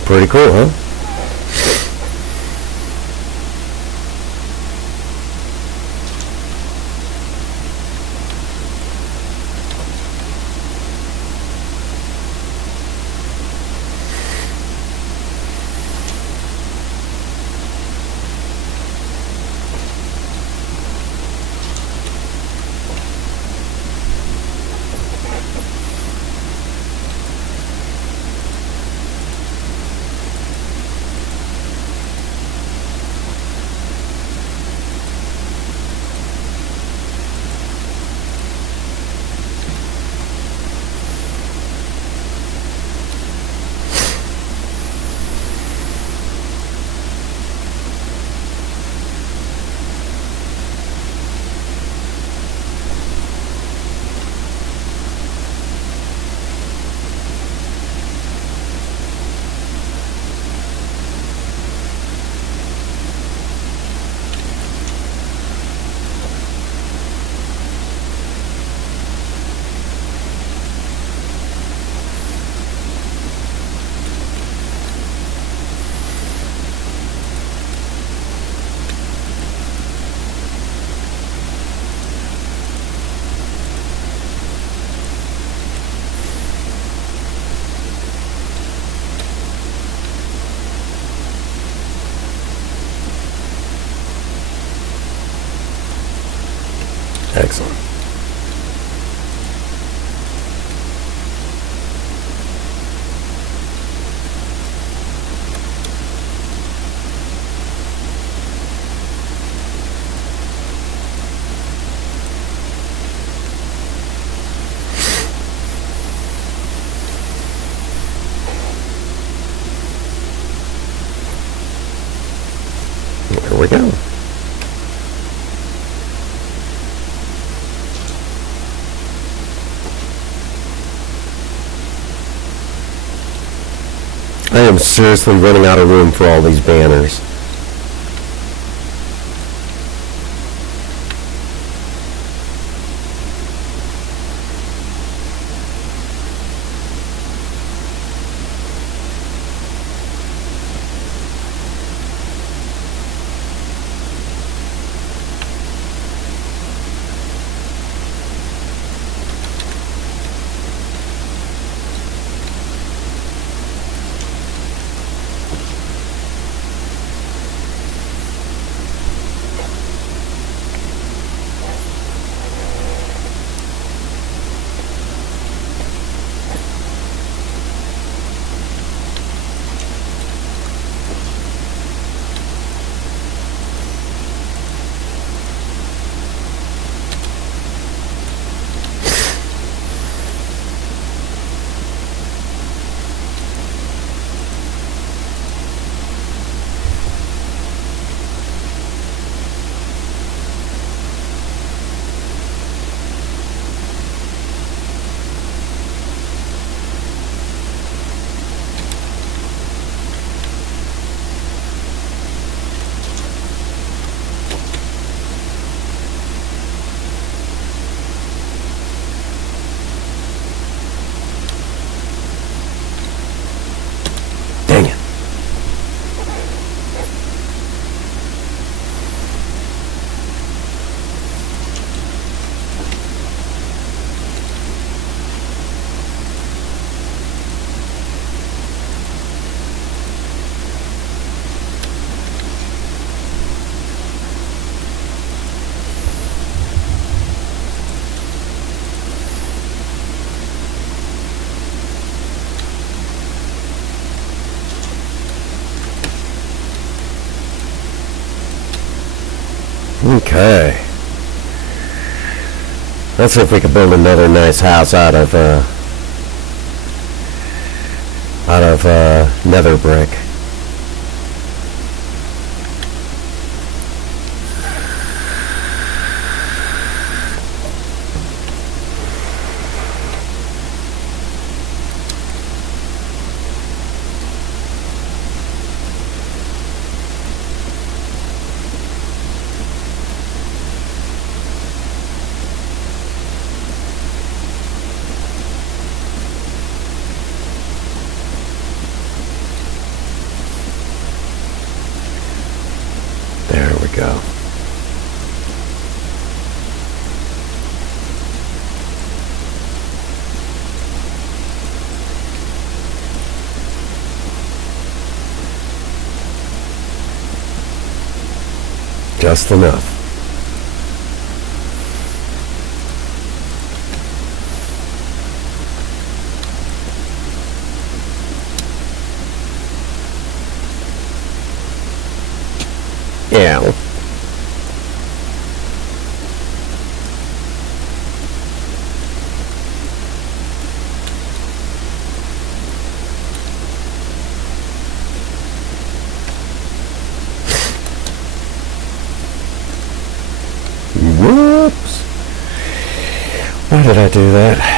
Pretty cool, huh? Excellent. Here we go. I am seriously running out of room for all these banners. Dang it. Okay. Let's see if we can build another nice house out of nether brick. There we go. Just enough. Yeah. Whoops. Why did I do that?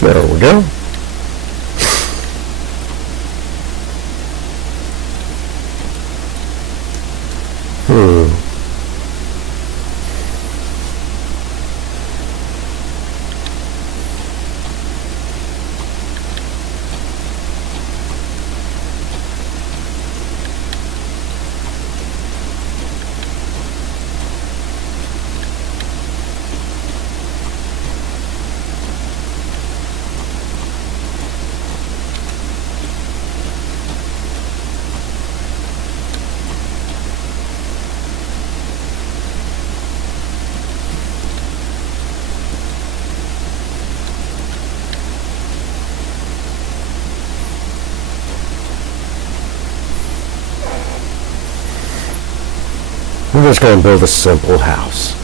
There we go. I'm just going to build a simple house.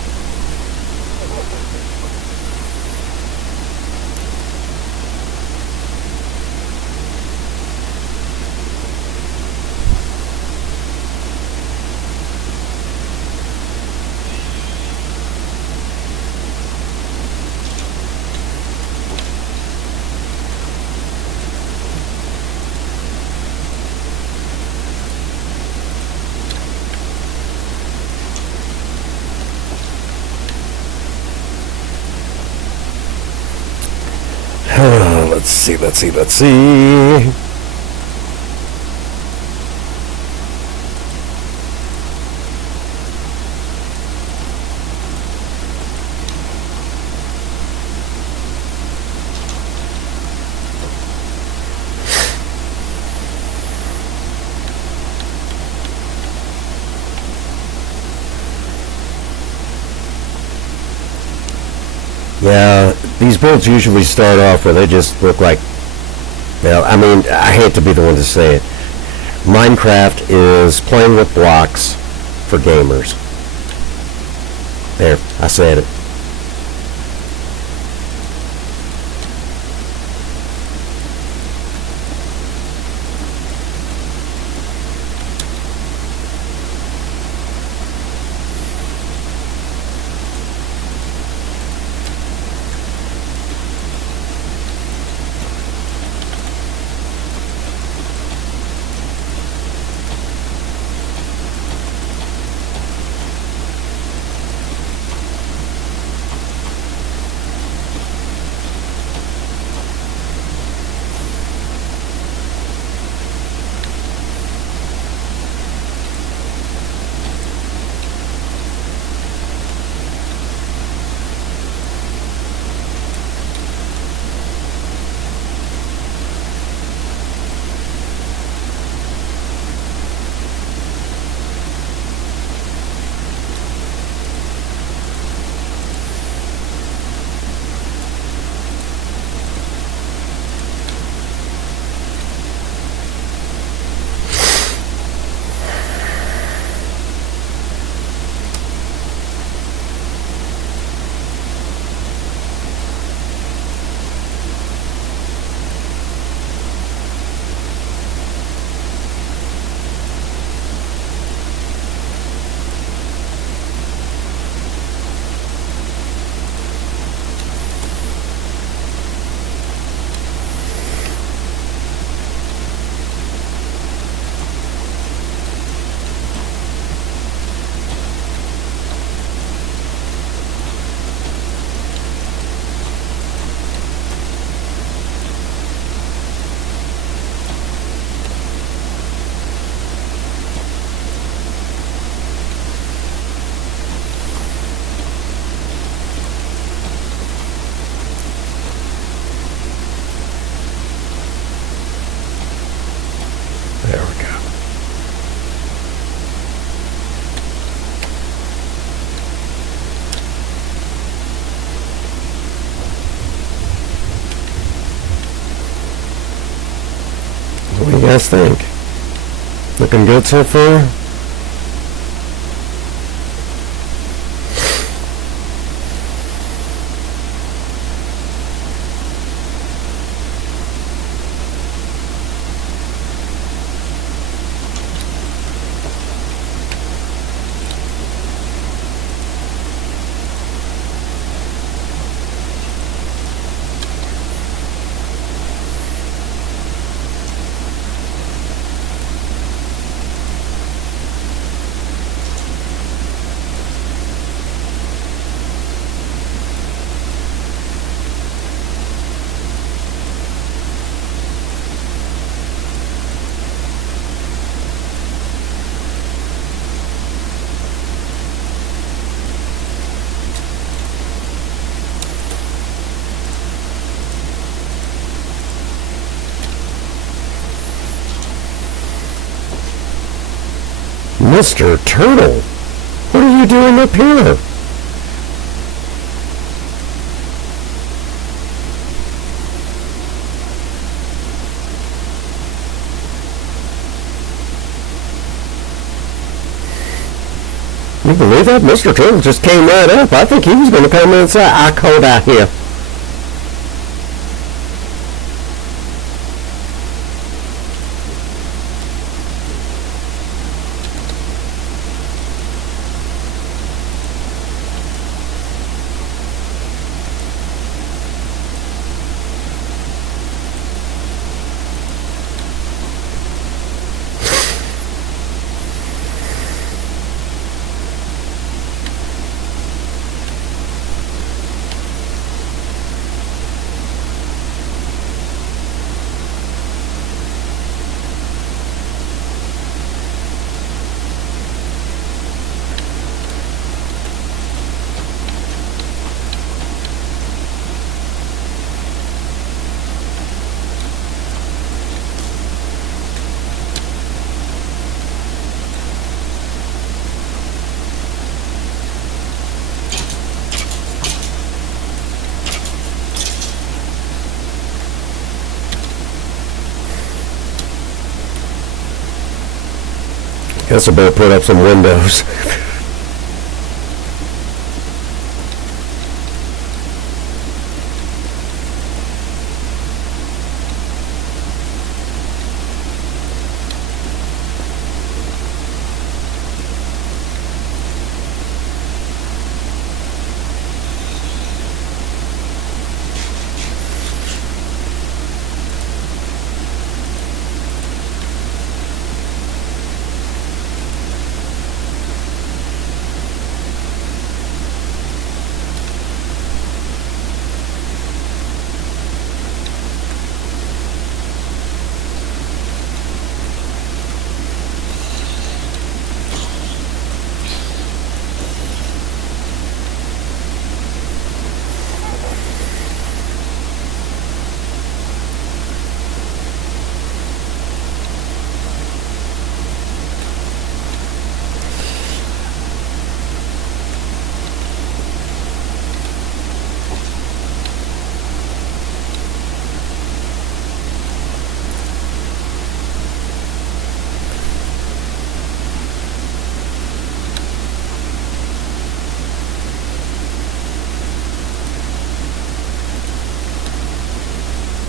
Let's see. Yeah, these builds usually start off where they just look like, well, I mean, I hate to be the one to say it. Minecraft is playing with blocks for gamers. There, I said it. There we go. What do you guys think? Looking good so far? Mr. Turtle, what are you doing up here? You believe that? Mr. Turtle just came right up. I think he was going to come inside. I called out here. Guess I better put up some windows.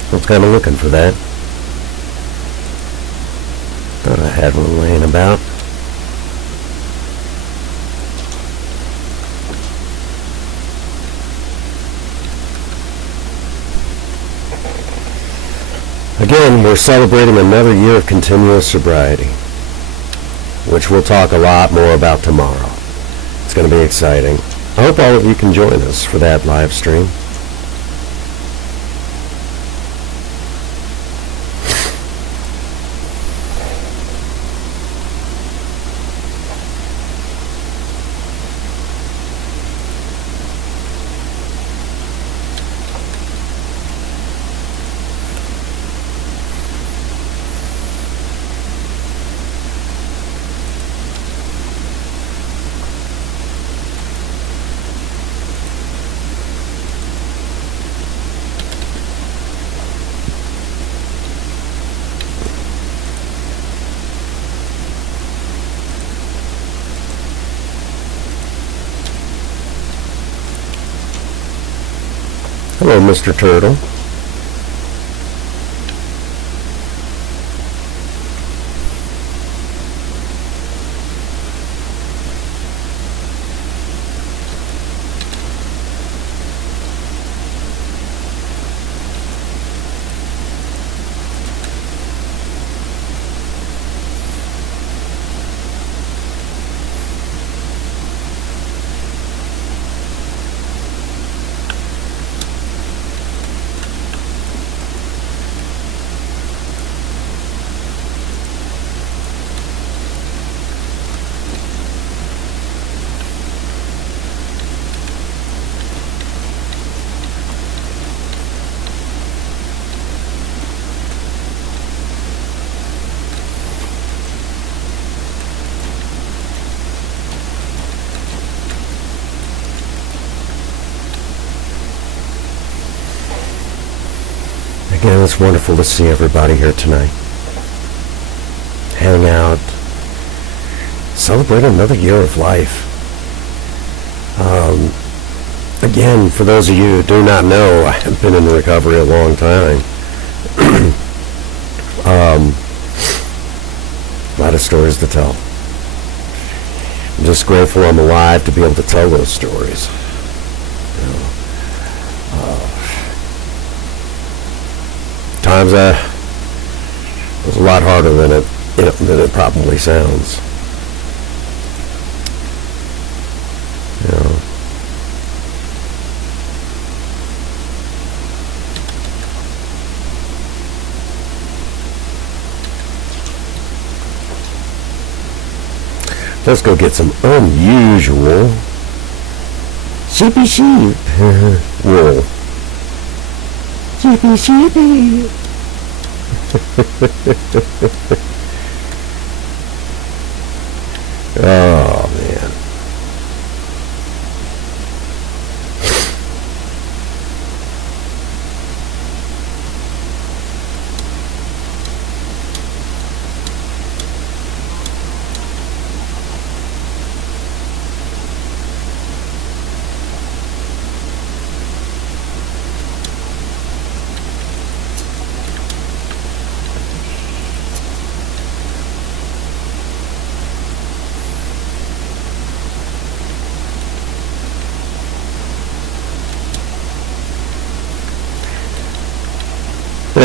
I was kind of looking for that. Thought I had one laying about. Again, we're celebrating another year of continuous sobriety, which we'll talk a lot more about tomorrow. It's going to be exciting. I hope all of you can join us for that live stream. Hello, Mr. Turtle. Again, it's wonderful to see everybody here tonight. Hang out. Celebrate another year of life. Again, for those of you who do not know, I've been in recovery a long time. A lot of stories to tell. I'm just grateful I'm alive to be able to tell those stories. You know, times it was a lot harder than it probably sounds. You know. Let's go get some unusual sheepy sheep wool. Sheepy sheepy. Oh man.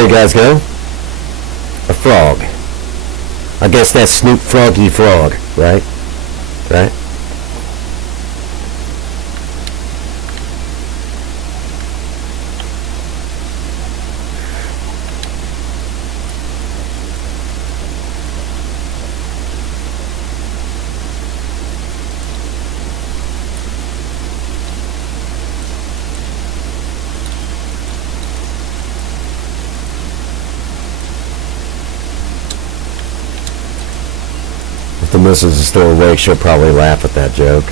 there you guys go. A frog. I guess that's Snoop Froggy Frog, right? Right? If the missus is still awake, she'll probably laugh at that joke.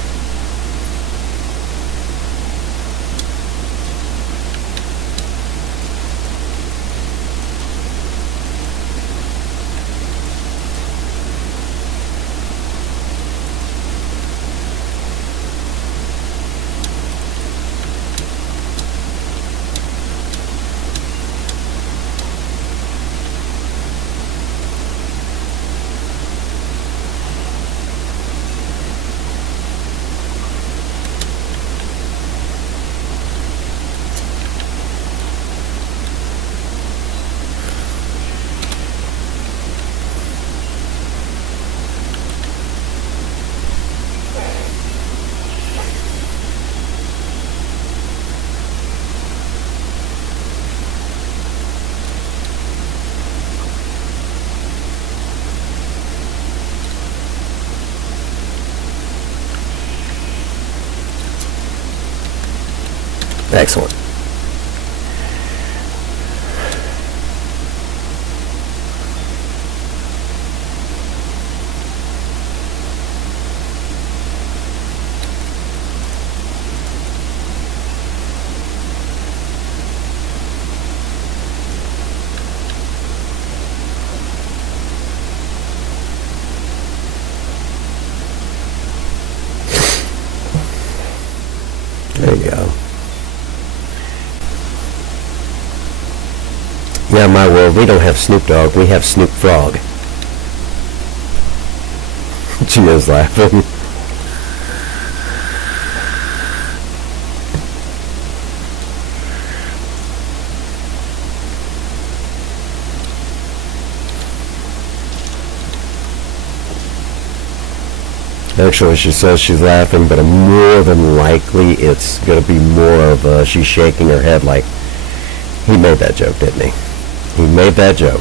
Excellent. There you go. Yeah, my world, we don't have Snoop Dogg, we have Snoop Frog. She is laughing. Actually, she says she's laughing, but more than likely it's going to be more of she's shaking her head like, he made that joke, didn't he? He made that joke.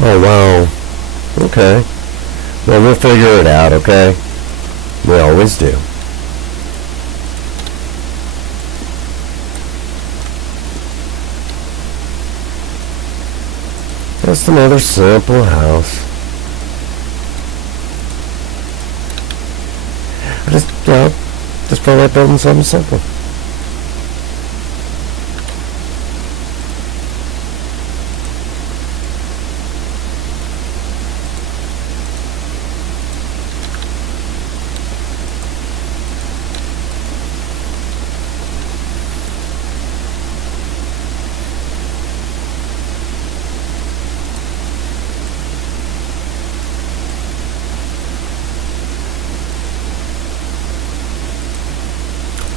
Oh, wow. Okay. Well, we'll figure it out, okay? We always do. Just another simple house. I just felt like building something simple.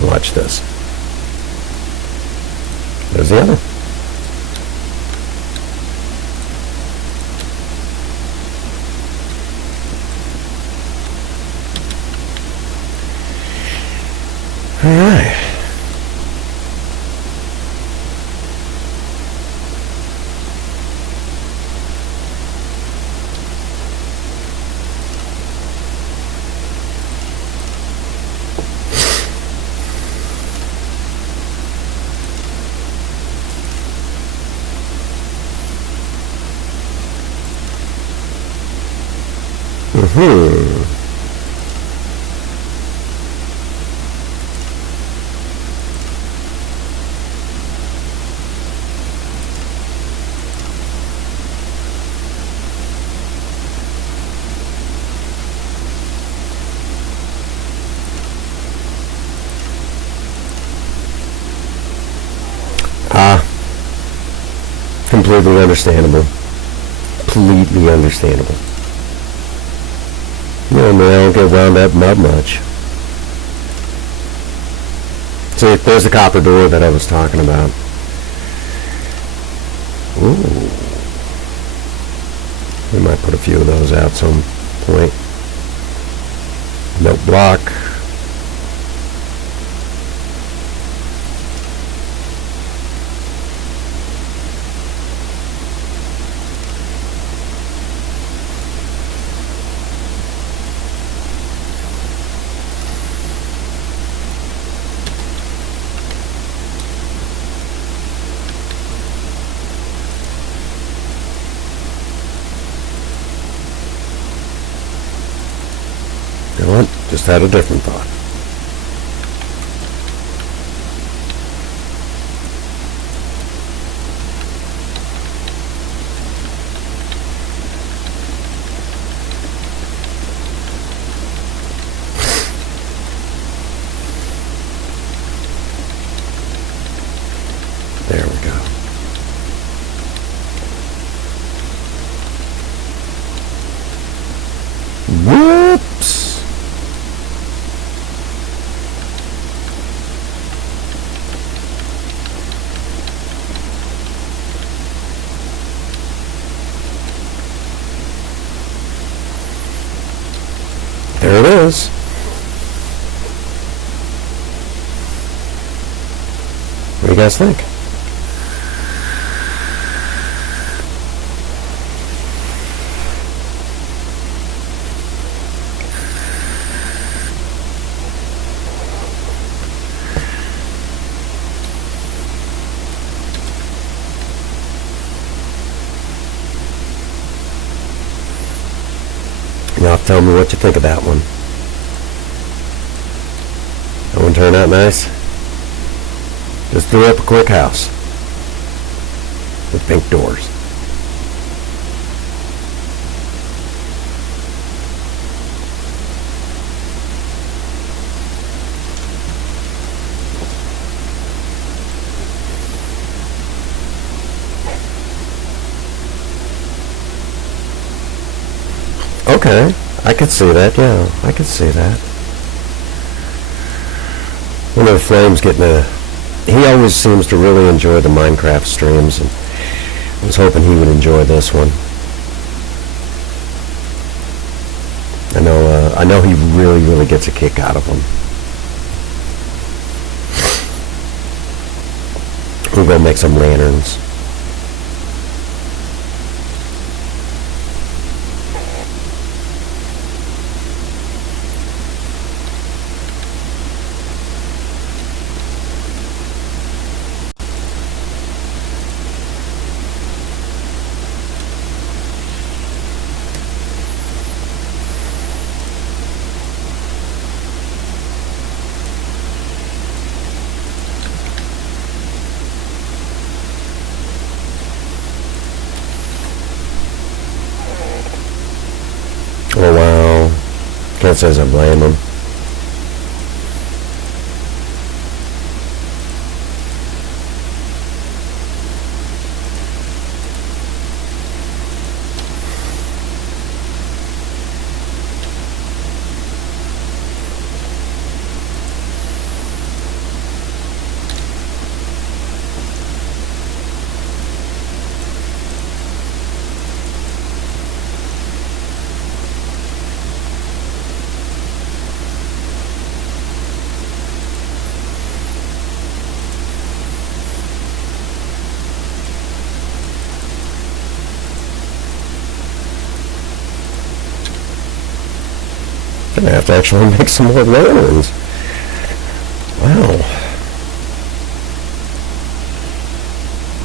Watch this. There's the other. All right. Completely understandable. Completely understandable. You know, man, I don't get wound up not much. See, there's the copper door that I was talking about. Ooh. We might put a few of those out some point. Milk block. You know what? Just had a different thought. There we go. Whoops! There it is. What do you guys think? Now tell me what you think of that one. That one turned out nice. Just threw up a quick house with pink doors. Okay, I could see that, yeah, I could see that. One of the Flames getting a... He always seems to really enjoy the Minecraft streams, and I was hoping he would enjoy this one. I know he really, really gets a kick out of them. We're gonna make some lanterns. Oh wow. Can't say I blame him. Gonna have to actually make some more lanterns. Wow.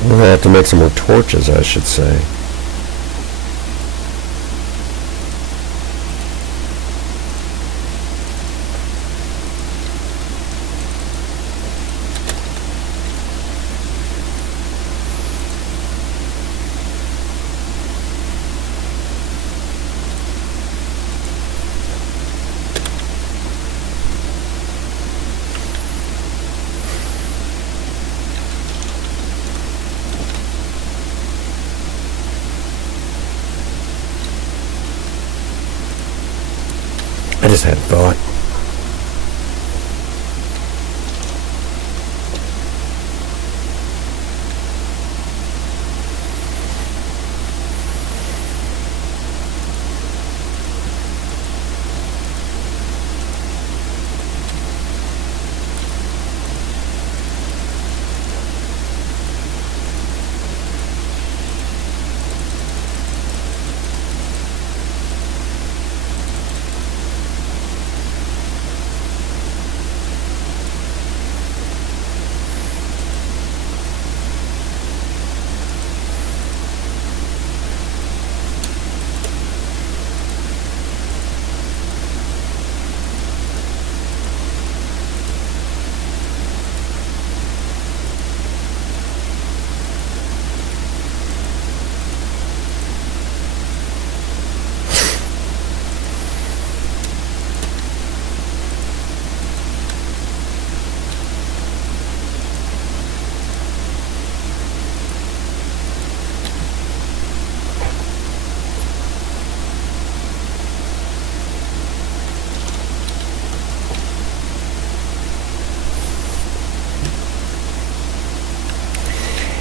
I'm gonna have to make some more torches, I should say. I just had a thought.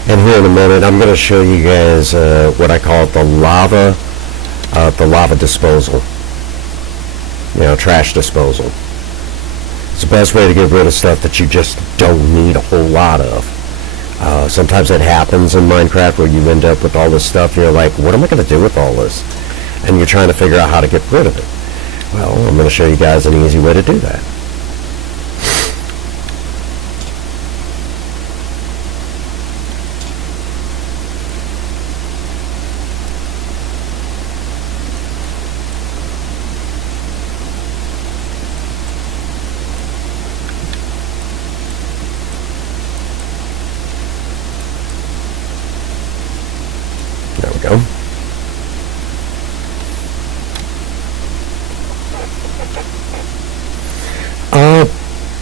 And here in a minute, I'm going to show you guys what I call the lava disposal. You know, trash disposal. It's the best way to get rid of stuff that you just don't need a whole lot of. Sometimes it happens in Minecraft where you end up with all this stuff. You're like, what am I going to do with all this? And you're trying to figure out how to get rid of it. Well, I'm going to show you guys an easy way to do that. There we go.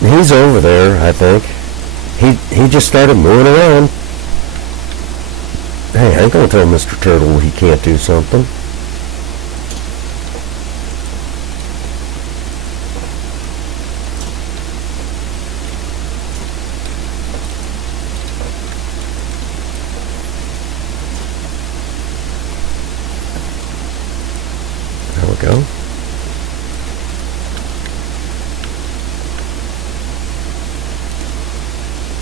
He's over there, I think. He just started moving around. Hey, I ain't gonna tell Mr. Turtle he can't do something. There we go.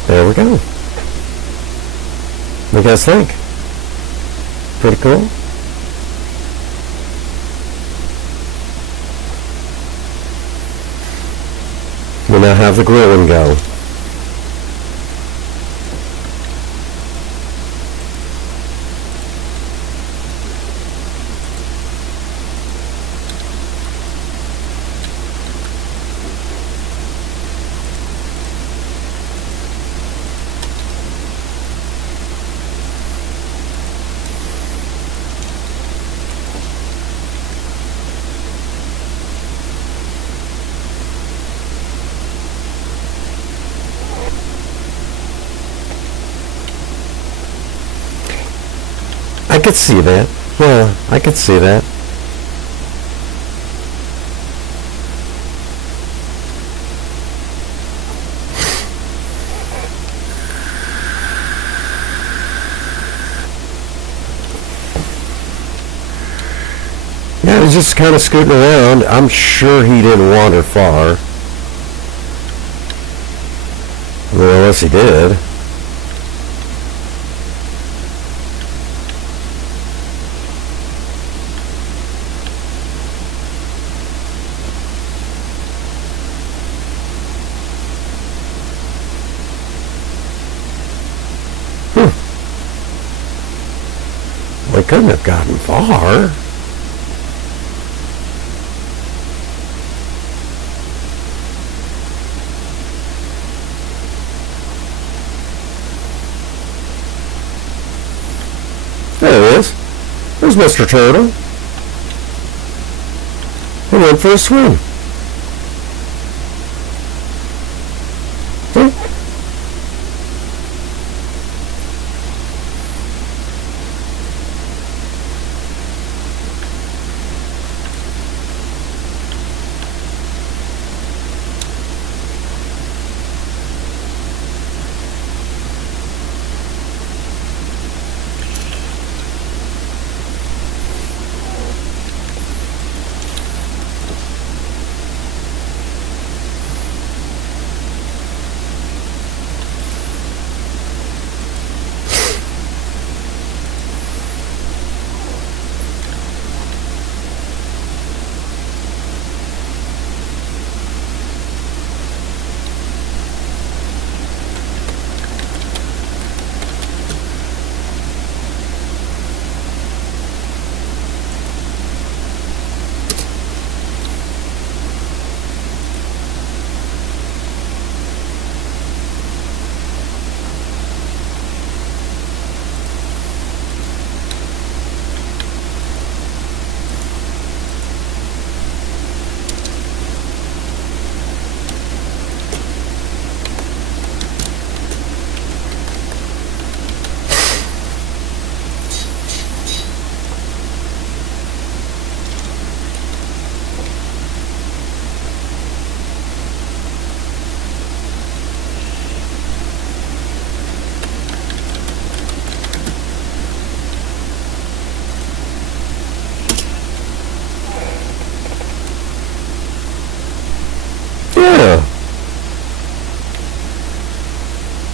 There we go. What do you guys think? Pretty cool? We now have the grilling go. I could see that. Yeah, I could see that. Yeah, he's just kind of scooting around. I'm sure he didn't wander far. Well, unless he did. Well, he couldn't have gotten far. There he is. There's Mr. Turtle. He went for a swim.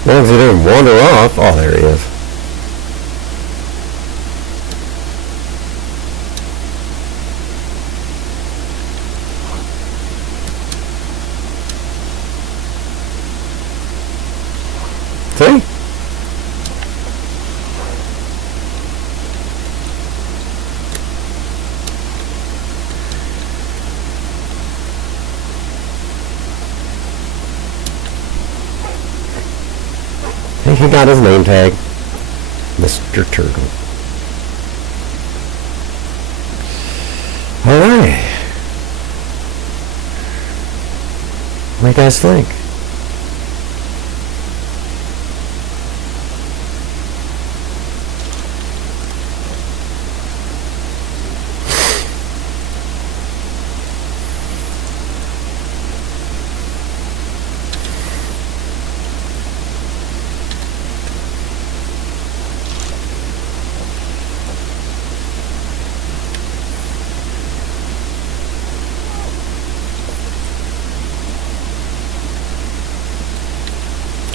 long as he didn't wander off. Oh, there he is. See? He got his name tag. Mr. Turtle. Alright. What do you guys think?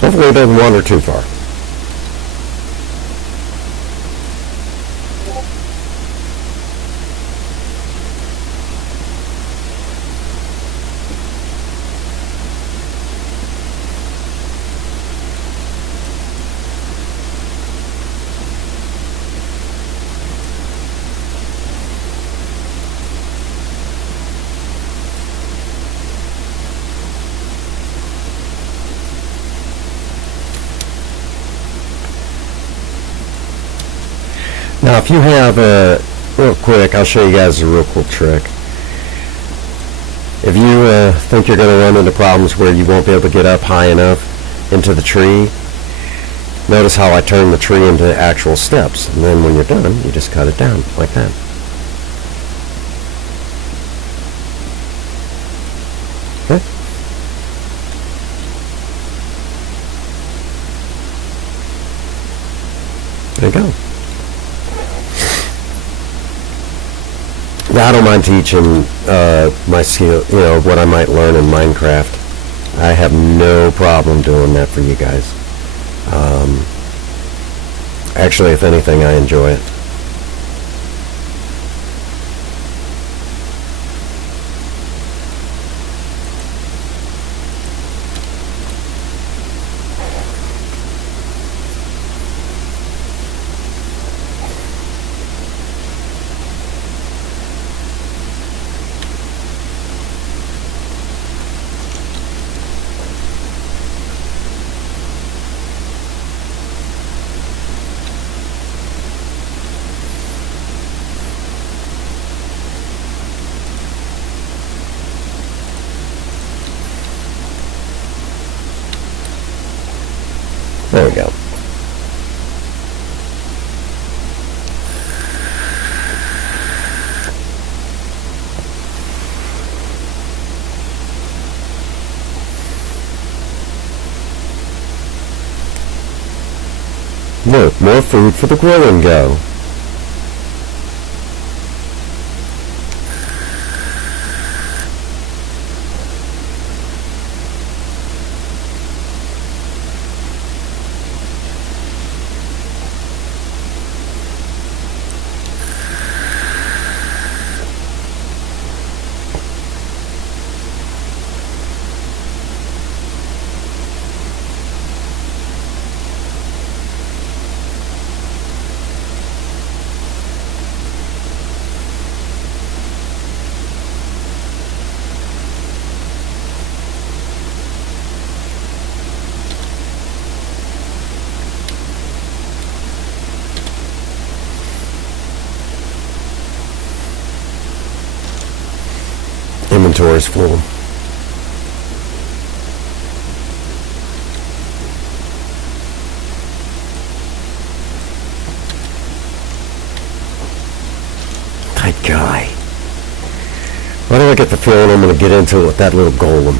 Hopefully it doesn't wander too far. Now, if you have real quick, I'll show you guys a real cool trick. If you think you're going to run into problems where you won't be able to get up high enough into the tree, notice how I turn the tree into actual steps. And then when you're done, you just cut it down like that. Okay? There you go. Yeah, I don't mind teaching my skill, what I might learn in Minecraft. I have no problem doing that for you guys. Actually, if anything, I enjoy it. There we go. Look, more food for the grill and go. Inventory's full. That guy. Why do I get the feeling I'm going to get into it with that little golem?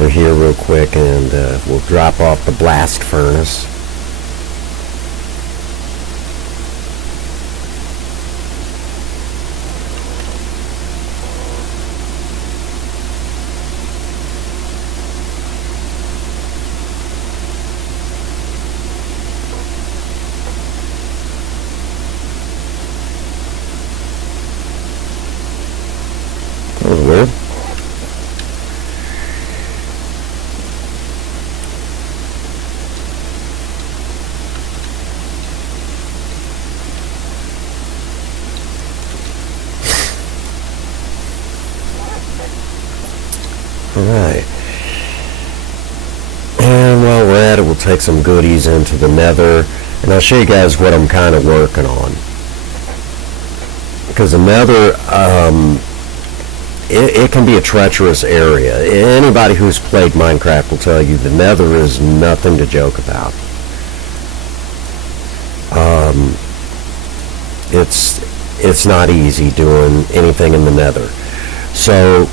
over here real quick and we'll drop off the blast furnace. That was weird. Alright. And while we're at it, we'll take some goodies into the nether, and I'll show you guys what I'm kind of working on. Because the nether, it can be a treacherous area. Anybody who's played Minecraft will tell you the nether is nothing to joke about. It's not easy doing anything in the nether. So,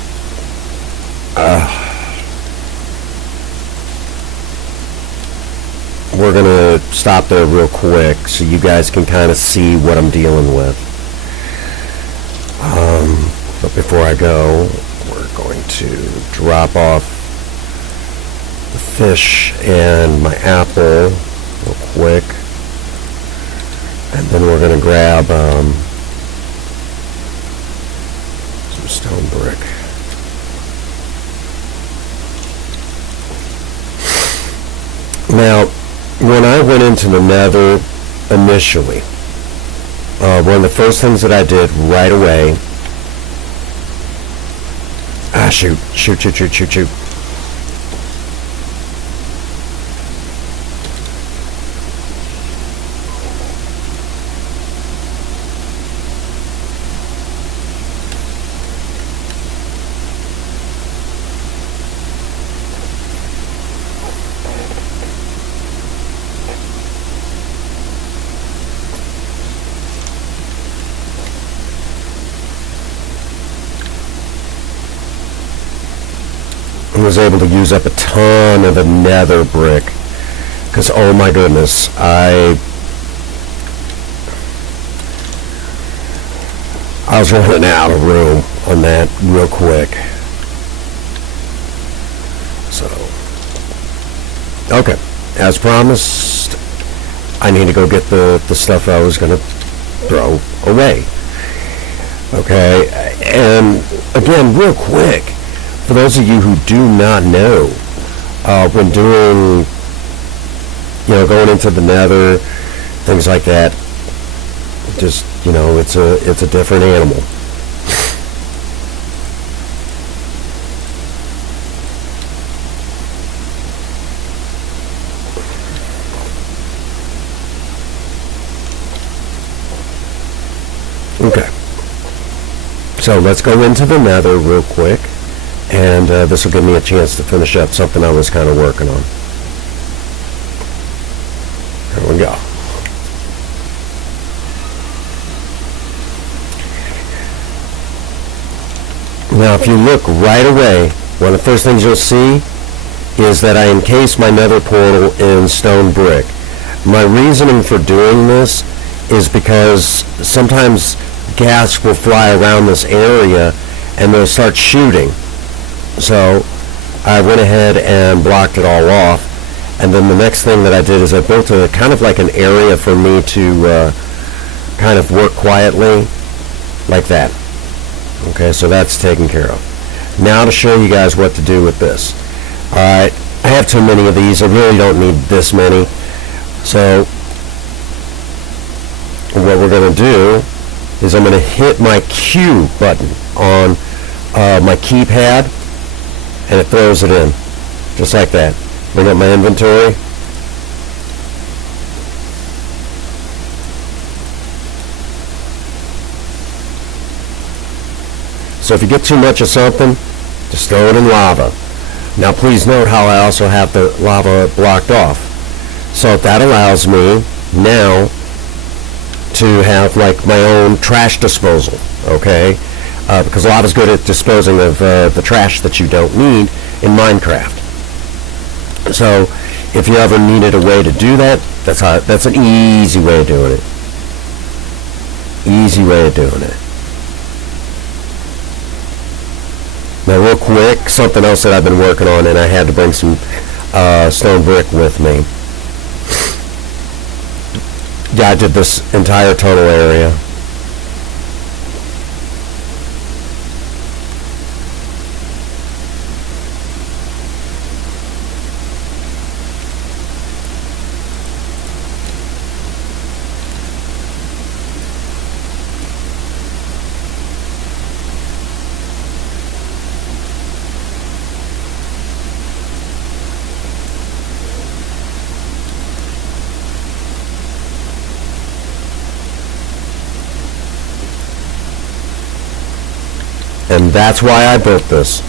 we're going to stop there real quick so you guys can kind of see what I'm dealing with. But before I go, we're going to drop off the fish and my apple real quick. And then we're going to grab some stone brick. Now, when I went into the nether initially, one of the first things that I did right away, shoot. Was able to use up a ton of the nether brick because, oh my goodness, I was running out of room on that real quick. So, okay, as promised, I need to go get the stuff I was going to throw away. Okay, and again, real quick, for those of you who do not know, when doing, going into the nether, things like that, just, it's a different animal. Okay. So let's go into the nether real quick. And this will give me a chance to finish up something I was kind of working on. There we go. Now, if you look right away, one of the first things you'll see is that I encased my nether portal in stone brick. My reasoning for doing this is because sometimes gas will fly around this area and they'll start shooting. So I went ahead and blocked it all off, and then the next thing that I did is I built a kind of like an area for me to kind of work quietly like that. Okay, so that's taken care of. Now to show you guys what to do with this. Alright, I have too many of these. I really don't need this many. So what we're going to do is I'm going to hit my Q button on my keypad, and it throws it in, just like that. Bring up my inventory. So if you get too much of something, just throw it in lava. Now please note how I also have the lava blocked off. So that allows me now to have like my own trash disposal, okay? Because lava's good at disposing of the trash that you don't need in Minecraft. So if you ever needed a way to do that, that's an easy way of doing it. Easy way of doing it. Now real quick, something else that I've been working on, and I had to bring some stone brick with me. Yeah, I did this entire tunnel area. And that's why I built this.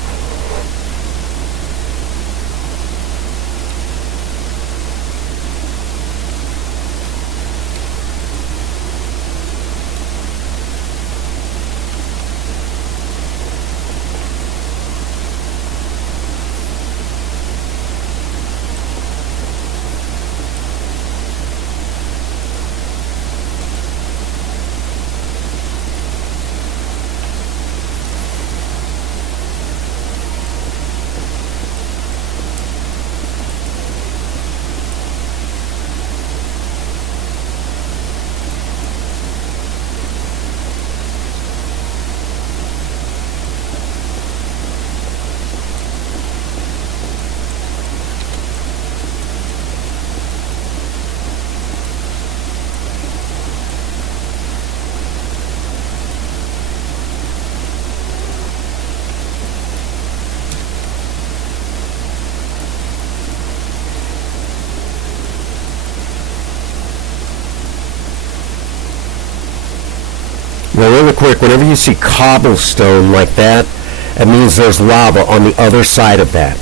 Now really quick, whenever you see cobblestone like that, it means there's lava on the other side of that.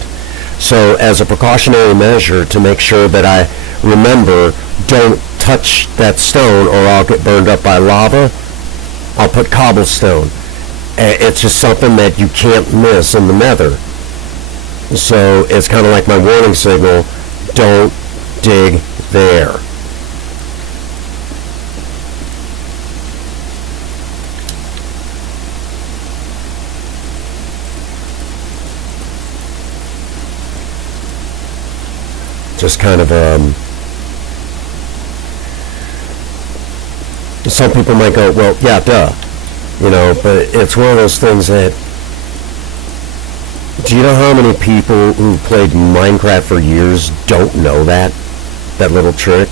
So as a precautionary measure to make sure that I remember, don't touch that stone or I'll get burned up by lava, I'll put cobblestone. It's just something that you can't miss in the nether. So it's kind of like my warning signal, don't dig there. Just kind of, some people might go, well, yeah, duh, you know, but it's one of those things that, do you know how many people who played Minecraft for years don't know that little trick?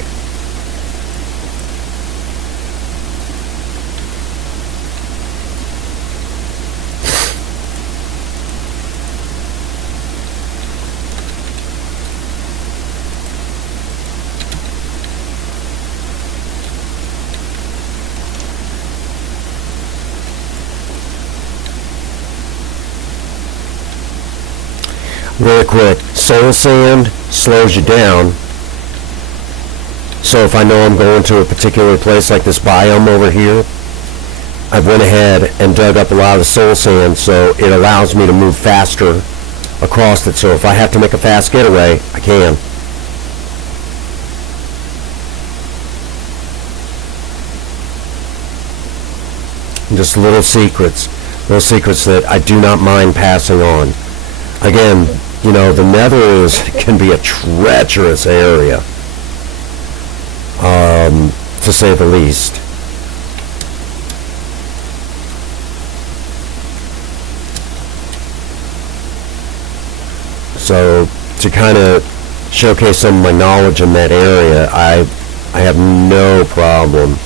Really quick, soul sand slows you down. So if I know I'm going to a particular place like this biome over here, I went ahead and dug up a lot of the soul sand so it allows me to move faster across it. So if I have to make a fast getaway, I can. Just little secrets that I do not mind passing on. Again, you know, the nether can be a treacherous area, to say the least. So to kind of showcase some of my knowledge in that area, I have no problem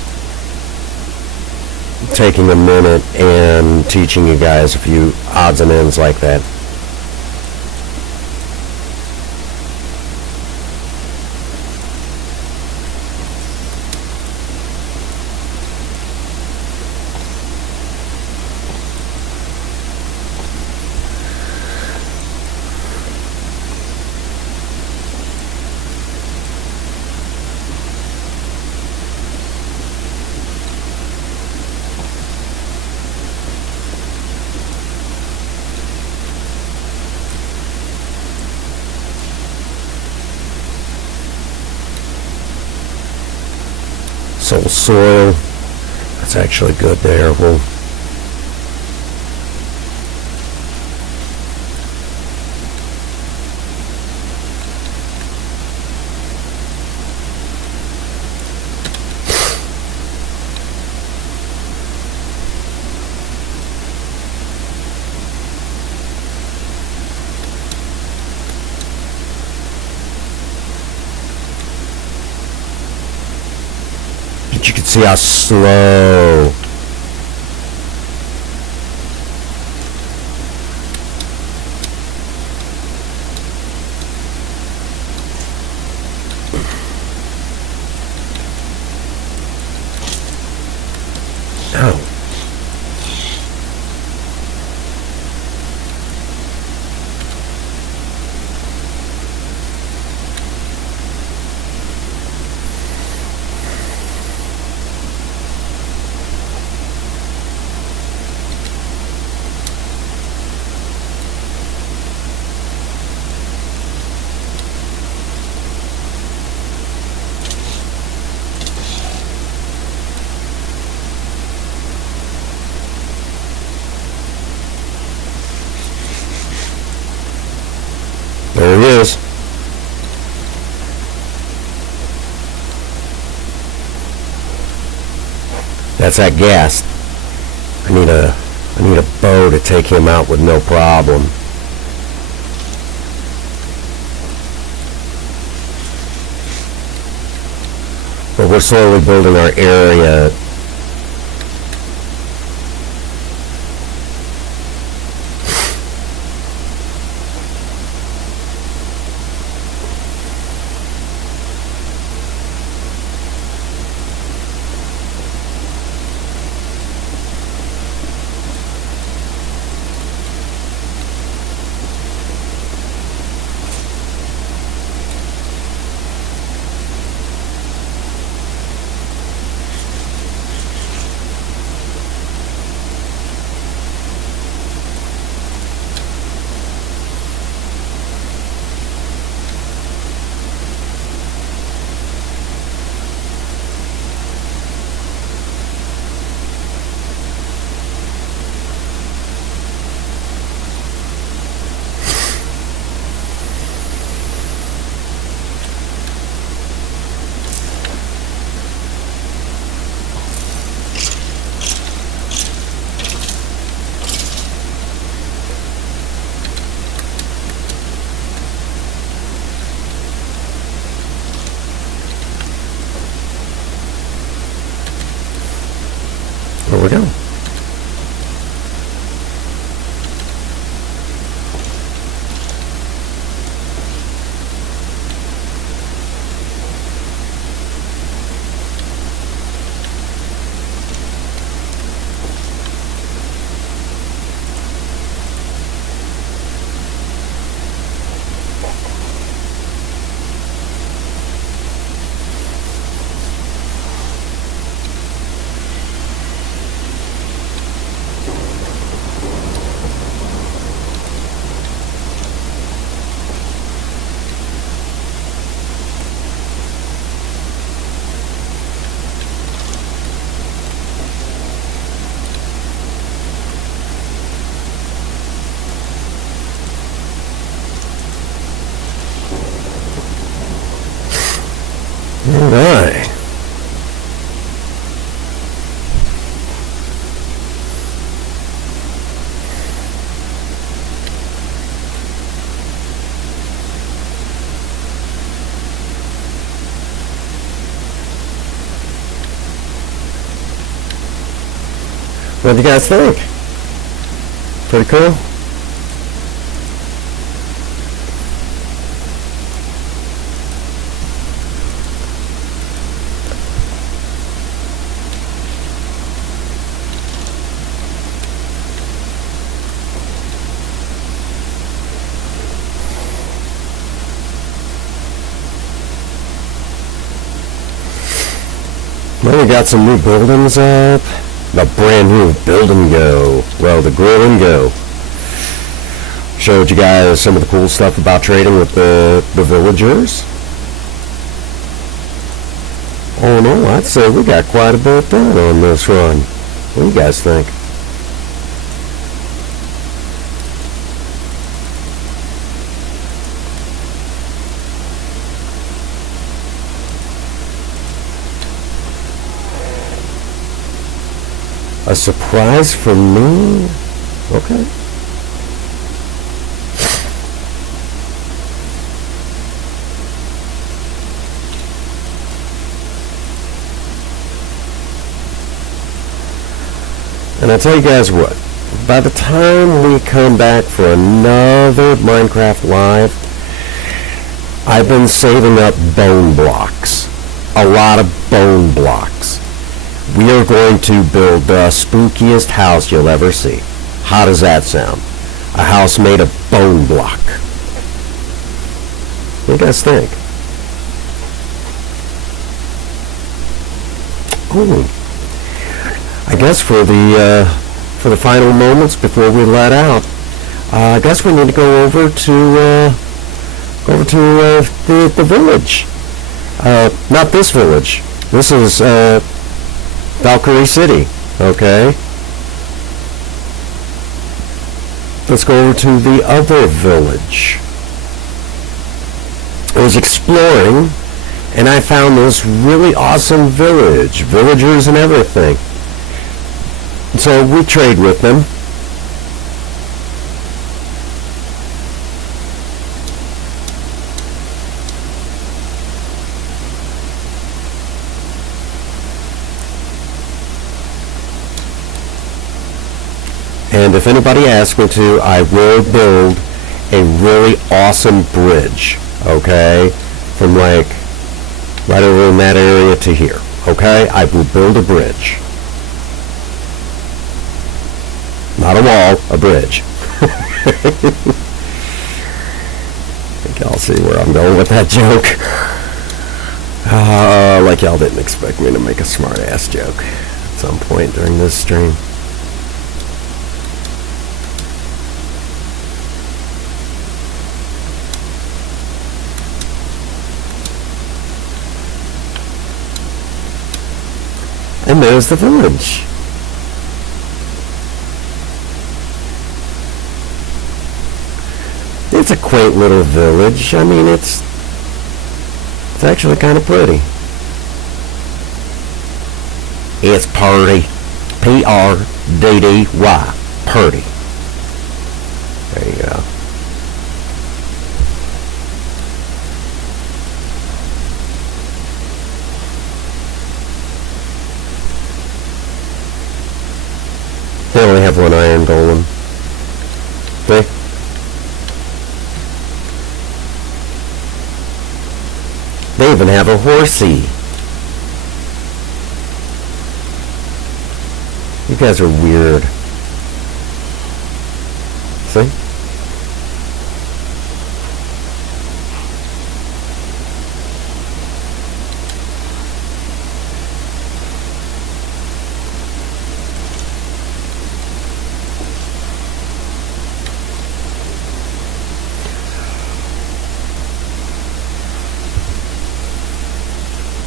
taking a minute and teaching you guys a few odds and ends like that. Soul soil. That's actually good there. Well, you can see how slow. Oh. There it is. That's that gas. I need a bow to take him out with no problem. But we're slowly building our area. There we go. All right. What do you guys think? Pretty cool? Well, we got some new buildings up. A brand new build and go. Well, the grow and go. Showed you guys some of the cool stuff about trading with the villagers. Oh no, I'd say we got quite a bit done on this run. What do you guys think? A surprise for me? Okay. And I tell you guys what, by the time we come back for another Minecraft Live, I've been saving up bone blocks. A lot of bone blocks. We are going to build the spookiest house you'll ever see. How does that sound? A house made of bone block. What do you guys think? Ooh. I guess for the final moments before we let out, I guess we need to go over to the village. Not this village. This is Valkyrie City. Okay. Let's go over to the other village. I was exploring, and I found this really awesome village, villagers and everything. So we trade with them. And if anybody asks me to, I will build a really awesome bridge, okay? From like right over in that area to here, okay? I will build a bridge. Not a wall, a bridge. I think y'all see where I'm going with that joke. Like y'all didn't expect me to make a smart-ass joke at some point during this stream. And there's the village. It's a quaint little village. I mean, it's actually kind of pretty. It's Purdy. P-R-D-D-Y. Purdy. There you go. They only have one iron golem. See? They even have a horsey. You guys are weird. See?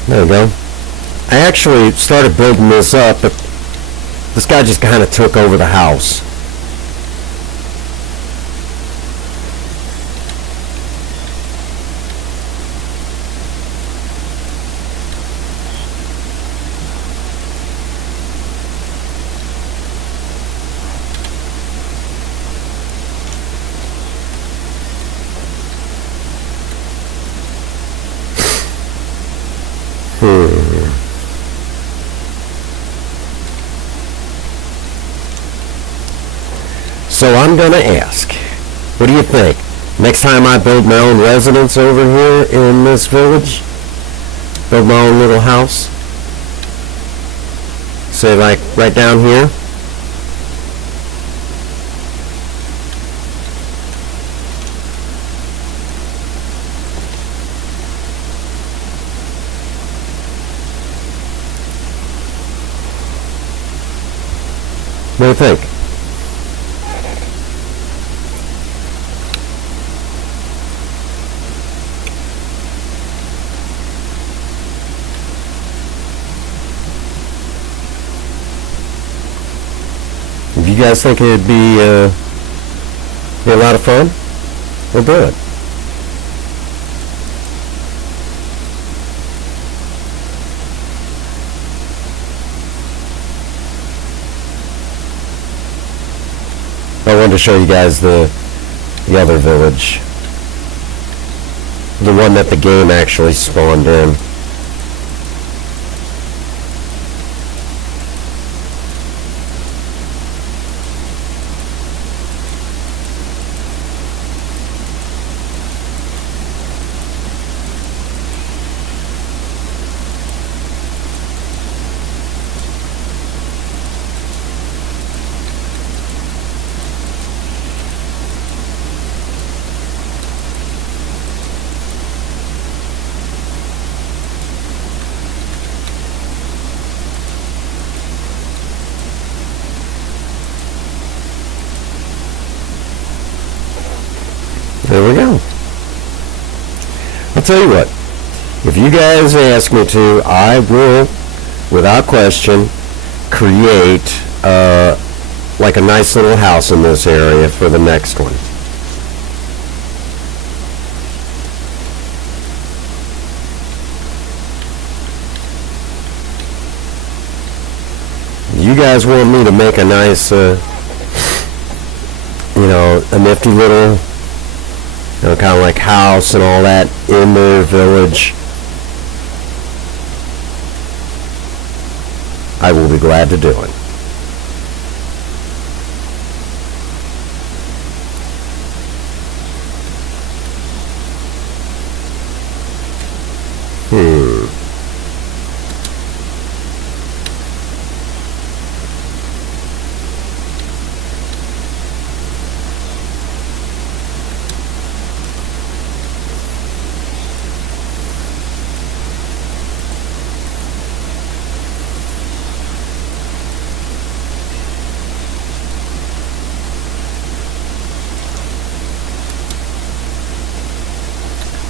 There we go. I actually started building this up, but this guy just kind of took over the house. So I'm gonna ask, what do you think? Next time I build my own residence over here in this village, build my own little house, say like right down here, what do you think? you guys think it'd be a lot of fun, we'll do it. I wanted to show you guys the other village. The one that the game actually spawned in. There we go. I'll tell you what, if you guys ask me to, I will, without question, create like a nice little house in this area for the next one. You guys want me to make a nice, a nifty little, kind of like house and all that in their village, I will be glad to do it.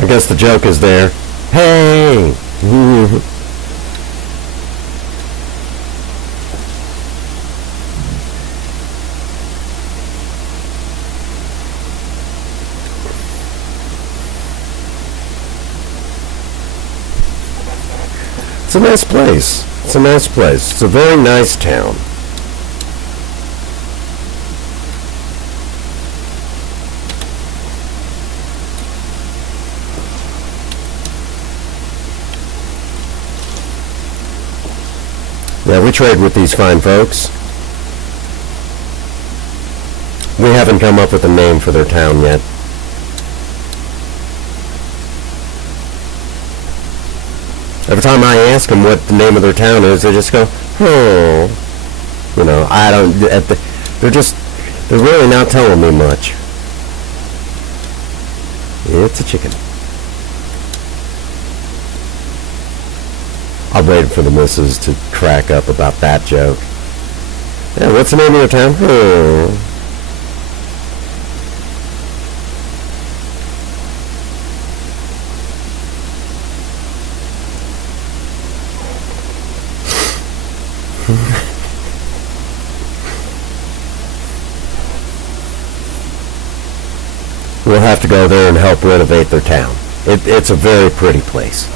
I guess the joke is there. Hey! It's a nice place. It's a nice place. It's a very nice town. Yeah, we trade with these fine folks. We haven't come up with a name for their town yet. Every time I ask them what the name of their town is, they just go, oh. I don't, they're really not telling me much. It's a chicken. I'm waiting for the missus to crack up about that joke. Yeah, what's the name of your town? Oh. We'll have to go there and help renovate their town. It's a very pretty place.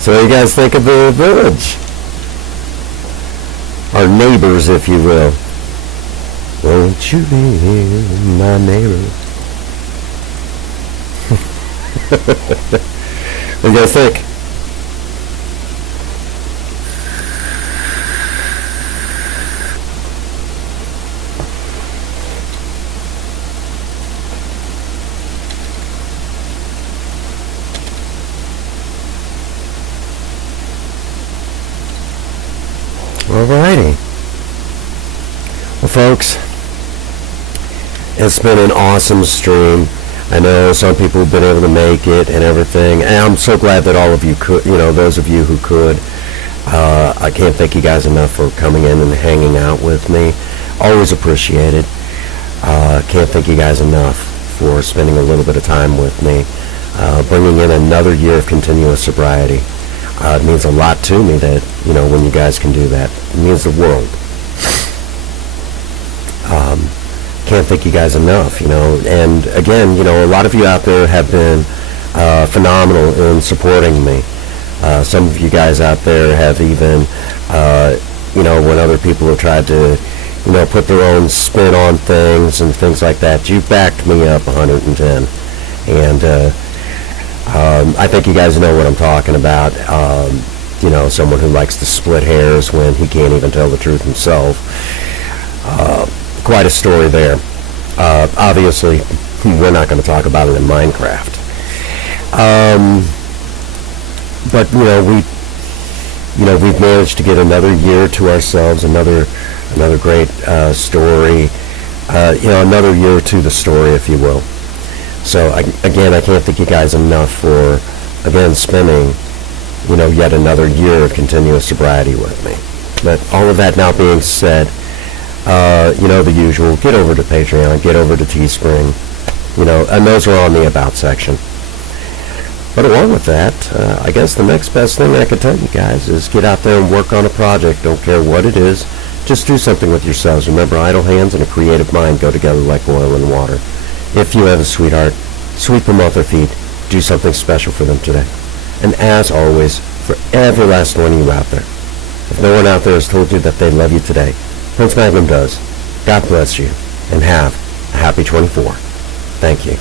So what do you guys think of the village? Our neighbors, if you will. Won't you be my neighbor? What do you guys think? Alrighty. Well, folks, it's been an awesome stream. I know some people have been able to make it and everything, and I'm so glad that all of you could, those of you who could. I can't thank you guys enough for coming in and hanging out with me. Always appreciated. Can't thank you guys enough for spending a little bit of time with me, bringing in another year of continuous sobriety. It means a lot to me that, when you guys can do that. It means the world. Can't thank you guys enough, and again, a lot of you out there have been phenomenal in supporting me. Some of you guys out there have even, when other people have tried to, put their own spin on things and things like that, you've backed me up 110. And I think you guys know what I'm talking about. Someone who likes to split hairs when he can't even tell the truth himself. Quite a story there. Obviously, we're not going to talk about it in Minecraft. But we've managed to get another year to ourselves, another great story, another year to the story, if you will. So I can't thank you guys enough for spending yet another year of continuous sobriety with me. But all of that now being said, the usual, get over to Patreon, get over to Teespring, and those are on the About section. But along with that, I guess the next best thing I could tell you guys is get out there and work on a project. Don't care what it is. Just do something with yourselves. Remember, idle hands and a creative mind go together like oil and water. If you have a sweetheart, sweep them off their feet. Do something special for them today. And as always, for every last one of you out there, if no one out there has told you that they love you today, Prince Magnum does. God bless you, and have a happy 24. Thank you.